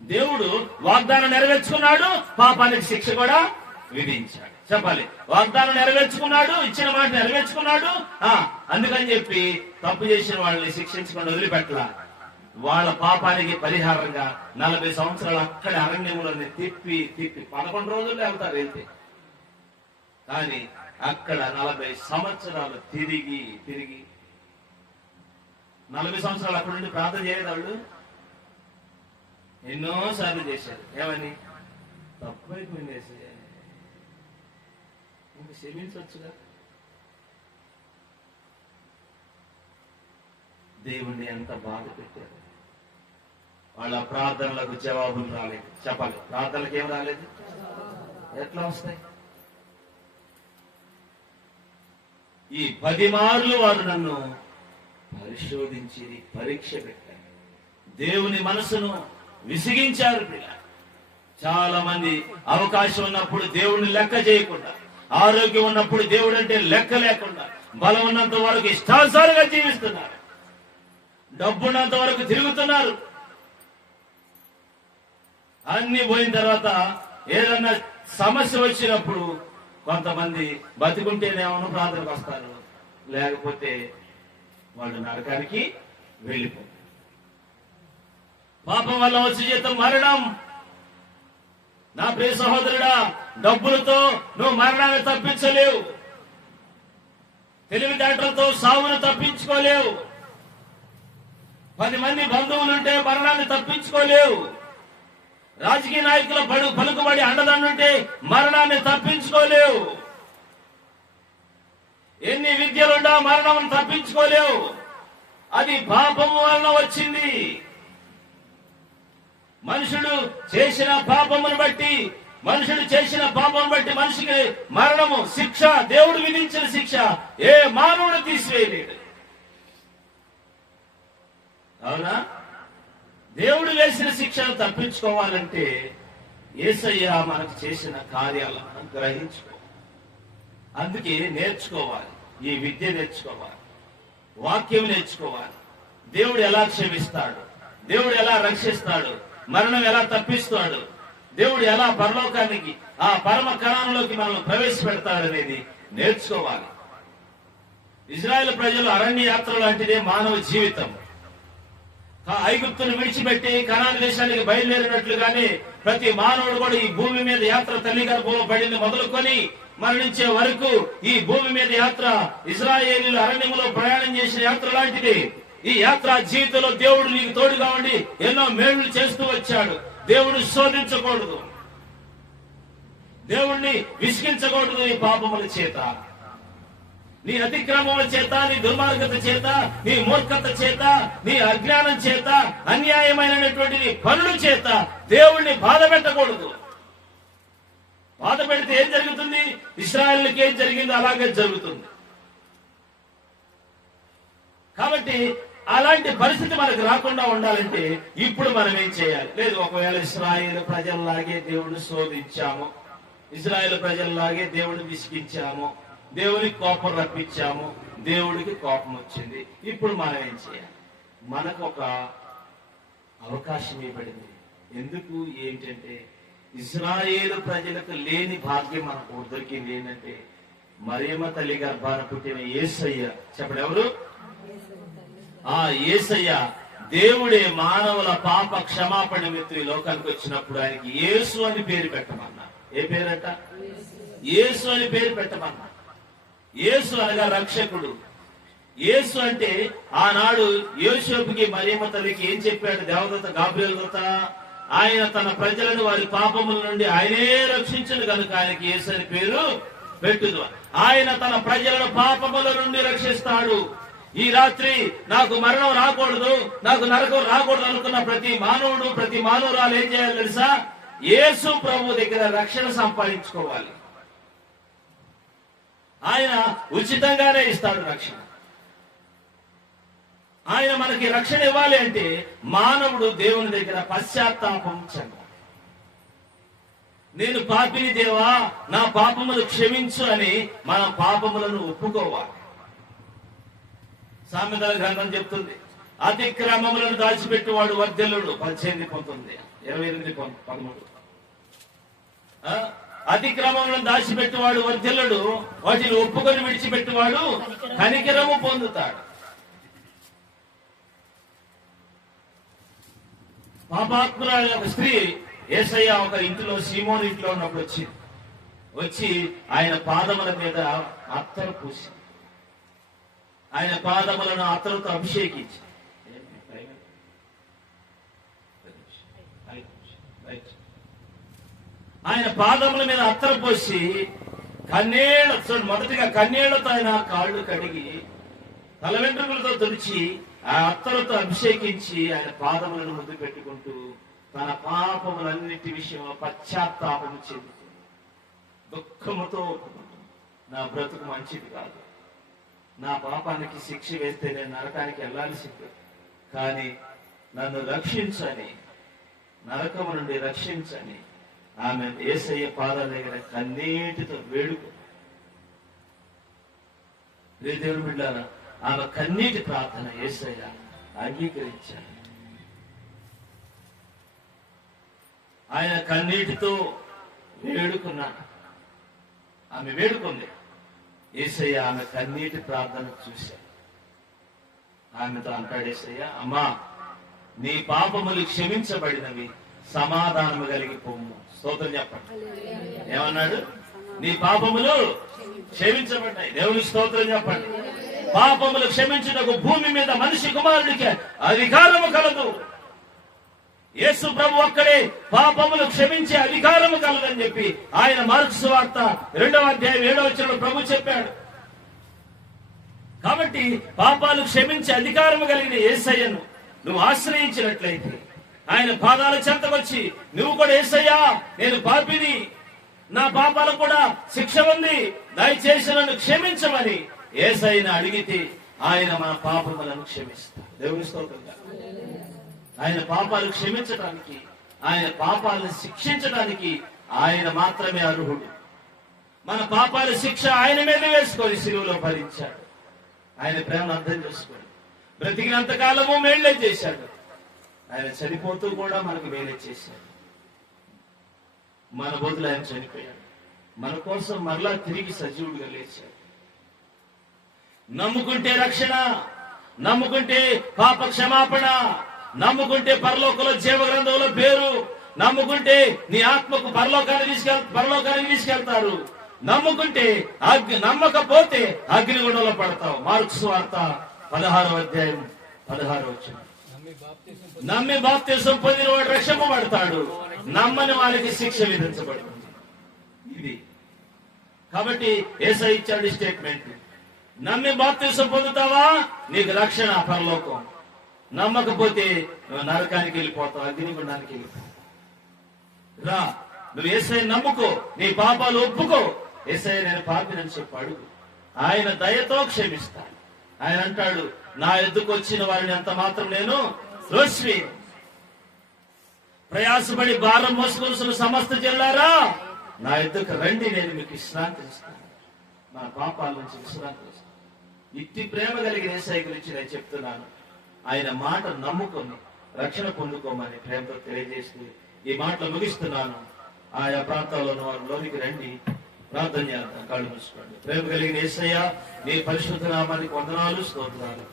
దేవుడు వాగ్దానం నెరవేర్చుకున్నాడు, పాపానికి శిక్ష కూడా విధించాడు. చెప్పాలి, వాగ్దానం నెరవేర్చుకున్నాడు, ఇచ్చిన మాట నెరవేర్చుకున్నాడు. అందుకని చెప్పి తప్పు చేసిన వాళ్ళని శిక్షించకుండా వదిలిపెట్టలా. వాళ్ళ పాపానికి పరిహారంగా 40 సంవత్సరాలు అక్కడి అరణ్యములని తిప్పి 11 రోజుల్లో వెళ్తారు. వెళ్తే కానీ అక్కడ 40 సంవత్సరాలు తిరిగి 40 సంవత్సరాలు అక్కడ నుండి ప్రార్థన చేయలేదు. వాళ్ళు ఎన్నోసార్లు చేశారు. ఏమని? తప్పు అయిపోయింది, ఇంకా క్షమించవచ్చుగా. దేవుణ్ణి ఎంత బాధ పెట్టారు. వాళ్ళ ప్రార్థనలకు జవాబులు రాలేదు. చెప్పాలి, ప్రార్థనలకు ఏం రాలేదు? ఎట్లా వస్తాయి? ఈ 10 మార్లు వారు నన్ను పరిశోధించి పరీక్ష పెట్టారు. దేవుని మనసును విసిగించారు. చాలా మంది అవకాశం ఉన్నప్పుడు దేవుడిని లెక్క చేయకుండా, ఆరోగ్యం ఉన్నప్పుడు దేవుడు అంటే లెక్క లేకుండా, బలం ఉన్నంత వరకు ఇష్టానుసారంగా జీవిస్తున్నారు. డబ్బున్నంత వరకు తిరుగుతున్నారు. అన్ని పోయిన తర్వాత ఏదన్నా సమస్య వచ్చినప్పుడు కొంతమంది బతికుంటేనేమో ప్రార్థనకు వస్తారు, లేకపోతే వాళ్ళు నరకానికి వెళ్ళిపోతారు. పాపం వల్ల వచ్చే జీతం మరణం. నా ప్రియ సహోదరుడా, డబ్బులతో నువ్వు మరణాన్ని తప్పించలేవు. తెలివితేటలతో సావును తప్పించుకోలేవు. 10 మంది బంధువులుంటే మరణాన్ని తప్పించుకోలేవు. రాజకీయ నాయకుల పలుకుబడి అండదండుంటే మరణాన్ని తప్పించుకోలేవు. ఎన్ని విద్యలుండా మరణం తప్పించుకోలేవు. అది పాపము వలన వచ్చింది. మనుషుడు చేసిన పాపమును బట్టి మనిషికి మరణము శిక్ష, దేవుడు విధించిన శిక్ష ఏ మానవుడు తీసివేయలేడు. అవునా? దేవుడు వేసిన శిక్షను తప్పించుకోవాలంటే యేసయ్య మనకు చేసిన కార్యాలను గ్రహించుకో. అందుకే నేర్చుకోవాలి, ఈ విద్య నేర్చుకోవాలి, వాక్యం నేర్చుకోవాలి. దేవుడు ఎలా క్షమిస్తాడు, దేవుడు ఎలా రక్షిస్తాడు, మరణం ఎలా తప్పిస్తాడు, దేవుడు ఎలా పరలోకానికి, ఆ పరమ కణంలోకి మనల్ని ప్రవేశపెడతాడనేది నేర్చుకోవాలి. ఇజ్రాయెల్ ప్రజలు అరణ్య యాత్ర లాంటిదే మానవ జీవితం. ఐగుప్తును విడిచిపెట్టి కనాను దేశానికి బయలుదేరినట్లుగానే ప్రతి మానవుడు కూడా ఈ భూమి మీద యాత్ర తల్లి గర్భంలో పడింది మొదలుకొని మరణించే వరకు ఈ భూమి మీద యాత్ర ఇజ్రాయేలీలు అరణ్యంలో ప్రయాణం చేసిన యాత్ర లాంటిది. ఈ యాత్ర జీవితంలో దేవుడు నీకు తోడుగా ఉండి ఎన్నో మేళ్లు చేస్తూ వచ్చాడు. దేవుడు శోధించకూడదు, దేవుణ్ణి విసిగించకూడదు. నీ పాపముల చేత, నీ అతిక్రమముల చేత, నీ దుర్మార్గత చేత, నీ మూర్ఖత చేత, నీ అజ్ఞానం చేత, అన్యాయమైనటువంటి నీ పనుల చేత దేవుణ్ణి బాధ పెట్టకూడదు. బాధ పెడితే ఏం జరుగుతుంది? ఇశ్రాయేలుకి ఏం జరిగిందో అలాగే జరుగుతుంది. కాబట్టి అలాంటి పరిస్థితి మనకు రాకుండా ఉండాలంటే ఇప్పుడు మనం ఏం చేయాలి? లేదు, ఒకవేళ ఇశ్రాయేలు ప్రజల్లాగే దేవుడిని శోధించాము, ఇశ్రాయేలు ప్రజల్లాగే దేవుడిని విసిగించాము, దేవునికి కోపం రప్పించాము, దేవుడికి కోపం వచ్చింది. ఇప్పుడు మనం ఏం చేయాలి? మనకు ఒక అవకాశం ఇవ్వబడింది. ఎందుకు? ఏంటంటే ఇశ్రాయేలు ప్రజలకు లేని భాగ్యం మనకు దొరికింది. ఏంటంటే మరియమ్మ తల్లి గర్భాన పుట్టిన యేసయ్య. చెప్పండి, ఎవరు? ఆ యేసయ్య దేవుడే మానవుల పాప క్షమాపణ నిమిత్తం ఈ లోకానికి వచ్చినప్పుడు ఆయనకి యేసు అని పేరు పెట్టమన్నా. ఏ పేరట? యేసు అని పేరు పెట్టమన్నా. యేసు అనగా రక్షకుడు. యేసు అంటే ఆనాడు యోసేపుకి మరియమ్మ తల్లికి ఏం చెప్పాడు దేవదూత గాబ్రియల్ దూత? ఆయన తన ప్రజలను వారి పాపముల నుండి ఆయనే రక్షించను కనుక ఆయనకి యేసు అని పేరు పెట్టుదు. ఆయన తన ప్రజలను పాపముల నుండి రక్షిస్తాడు. ఈ రాత్రి నాకు మరణం రాకూడదు, నాకు నరకం రాకూడదు అనుకున్న ప్రతి మానవుడు, ప్రతి మానవురాలు ఏం చేయాలి తెలుసా? యేసు ప్రభు దగ్గర రక్షణ సంపాదించుకోవాలి. ఆయన ఉచితంగానే ఇస్తాడు రక్షణ. ఆయన మనకి రక్షణ ఇవ్వాలి అంటే మానవుడు దేవుని దగ్గర పశ్చాత్తాపం చెందాలి. నేను పాపిని దేవా, నా పాపములు క్షమించు అని మన పాపములను ఒప్పుకోవాలి. సామెతల గ్రంథం చెప్తుంది, అతిక్రమములను దాచిపెట్టువాడు వర్ధిల్లుడు. 18:19, 28:13. అతిక్రమములను దాచిపెట్టువాడు వర్ధిల్లుడు, వాటిని ఒప్పుకొని విడిచిపెట్టువాడు కనికరము పొందుతాడు. పాపాత్మురాలు ఒక స్త్రీ యేసయ్య ఒక ఇంటిలో, సీమోను ఇంట్లో ఉన్నప్పుడు వచ్చి ఆయన పాదముల మీద అత్తరు పూసి ఆయన పాదములను అత్తరుతో అభిషేకించి ఆయన పాదముల మీద అత్తరు పోసి కన్నీళ్ల చూడండి, మొదటిగా కన్నీళ్లతో ఆయన కాళ్ళు కడిగి తల వెంట్రుకలతో తుడిచి ఆ అత్తరుతో అభిషేకించి ఆయన పాదములను ముందు పెట్టుకుంటూ తన పాపములన్నిటి విషయంలో పశ్చాత్తాపం చెందుతూ దుఃఖముతో, నా బ్రతుకు మంచిది కాదు, నా పాపానికి శిక్ష వేస్తే నేను నరకానికి వెళ్లాల్సింది, కానీ నన్ను రక్షించని, నరకము నుండి రక్షించని ఆమె యేసయ్య పాదాల దగ్గర కన్నీటితో వేడుకు. దేవుని బిడ్డలారా, ఆమె కన్నీటి ప్రార్థన యేసయ్య అంగీకరించాడు. ఆయన కన్నీటితో వేడుకున్నాడు. ఆమె వేడుకుంది. యేసయ్య ఆమె కన్నీటి ప్రార్థన చూశాడు. ఆమెతో అంటాడు యేసయ్య, అమ్మా, నీ పాపములు క్షమించబడినవి, సమాధానము కలిగి పొమ్ము. స్తోత్రం చెప్పండి. ఏమన్నాడు? నీ పాపములు క్షమించబడ్డాయి. దేవుని స్తోత్రం చెప్పండి. పాపములు క్షమించుటకు భూమి మీద మనిషి కుమారుడికి అధికారము కలదు. యేసు ప్రభు ఒక్కడే పాపములు క్షమించే అధికారము కలదని చెప్పి ఆయన మార్కు సువార్త 2వ అధ్యాయం 7వ వచనంలో ప్రభు చెప్పాడు. కాబట్టి పాపాలు క్షమించే అధికారము కలిగిన యేసయ్యను నువ్వు ఆశ్రయించినట్లయితే, ఆయన పాదాల చెంతకొచ్చి నువ్వు కూడా యేసయ్యా, నేను పాపిని, నా పాపాలకు కూడా శిక్ష ఉంది, దయచేసి నన్ను క్షమించమని యేసయ్యను అడిగితే ఆయన మన పాపములను క్షమిస్తాడు. దేవుని స్తోత్రం. ఆయన పాపాలు క్షమించడానికి, ఆయన పాపాలను శిక్షించడానికి ఆయన మాత్రమే అర్హుడు. మన పాపాల శిక్ష ఆయన మీద వేసుకొని శిలువలో భరించాడు. ఆయన ప్రేమను అర్థం చేసుకోండి. బ్రతికినంత కాలము మేళ్లే చేశాడు. ఆయన చనిపోతూ కూడా మనకు మేలే చేశాడు. మన బదులు ఆయన చనిపోయాడు. మన కోసం మరలా తిరిగి సజీవుడిగా లేచాడు. నమ్ముకుంటే రక్షణ, నమ్ముకుంటే పాప క్షమాపణ, నమ్ముకుంటే పరలోకంలో జీవ గ్రంథంలో పేరు, నమ్ముకుంటే నీ ఆత్మకు పరలోకానికి తీసుకెళ్తారు. నమ్ముకుంటే నమ్మకపోతే అగ్నిగుండంలో పడతావు. మార్కు సువార్త 16వ అధ్యాయం 16వ వచనం. నమ్మి బాప్తిసం పొందిన వాడు రక్షింపబడతాడు, నమ్మని వారికి శిక్ష విధించబడుతుంది. ఇది కాబట్టి యేసయ్య ఇచ్చాడు స్టేట్మెంట్. నమ్మి బాప్తిసం పొందుతావా, నీకు రక్షణ పరలోకం. నమ్మకపోతే నువ్వు నరకానికి వెళ్ళిపోతావు, అగ్నిగుండానికి వెళ్ళిపోతావు. రా, నువ్వు యేసయ్య నమ్ముకో, నీ పాపాలు ఒప్పుకో. యేసయ్య నేను పాపినని చెప్పాడు, ఆయన దయతో క్షమిస్తాడు. ఆయన అంటాడు, నా ఎద్దుకు వచ్చిన వారిని అంత మాత్రం నేను రోష్వి. ప్రయాసపడి భారం మోసుకొలుసులు సమస్త జిల్లారా, నా ఎద్దుకు రండి, నేను మీకు విశ్రాంతి ఇస్తాను. నా పాపాల నుంచి విశ్రాంతి ఇస్తాను. ఇట్టి ప్రేమ కలిగిన యేసయ్య గురించి నేను చెప్తున్నాను. ఆయన మాట నమ్ముకొని రక్షణ పొందుకోమని ప్రేమతో తెలియజేస్తూ ఈ మాటలు ముగిస్తున్నాను. ఆయా ప్రాంతాల్లో ఉన్న వారు లోనికి రండి, ప్రార్థన చేద్దాం. కళ్ళు మూసుకోండి. ప్రేమ కలిగిన యేసయ్య, నీ పరిశుద్ధ నామానికి వందనాలు, స్తోత్రాలు.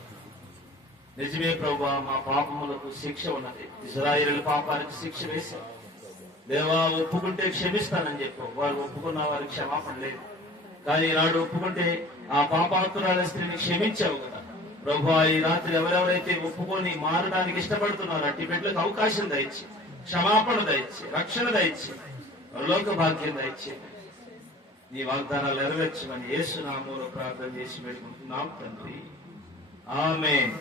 నిజమే ప్రభువా, మా పాపములకు శిక్ష ఉన్నది. ఇశ్రాయేలు పాపానికి శిక్ష వేశావు దేవా. ఒప్పుకుంటే క్షమిస్తానని చెప్పావు. వారు ఒప్పుకున్న వారికి క్షమాపణ లేదు. కానీ ఈనాడు ఒప్పుకుంటే ఆ పాపాత్తురాల స్త్రీని క్షమించావు కదా ప్రభువా. ఈ రాత్రి ఎవరెవరైతే ఒప్పుకొని మారడానికి ఇష్టపడుతున్నారో అట్టి బిడ్డలకు అవకాశం దయచి, క్షమాపణ దయచి, రక్షణ దయచి, లోక భాగ్యం దయచి, నీ వాగ్దానాలు నెరవేర్చమని యేసు నామములో ప్రార్థన చేసి పెట్టుకుంటున్నాం తండ్రి. ఆమేన్.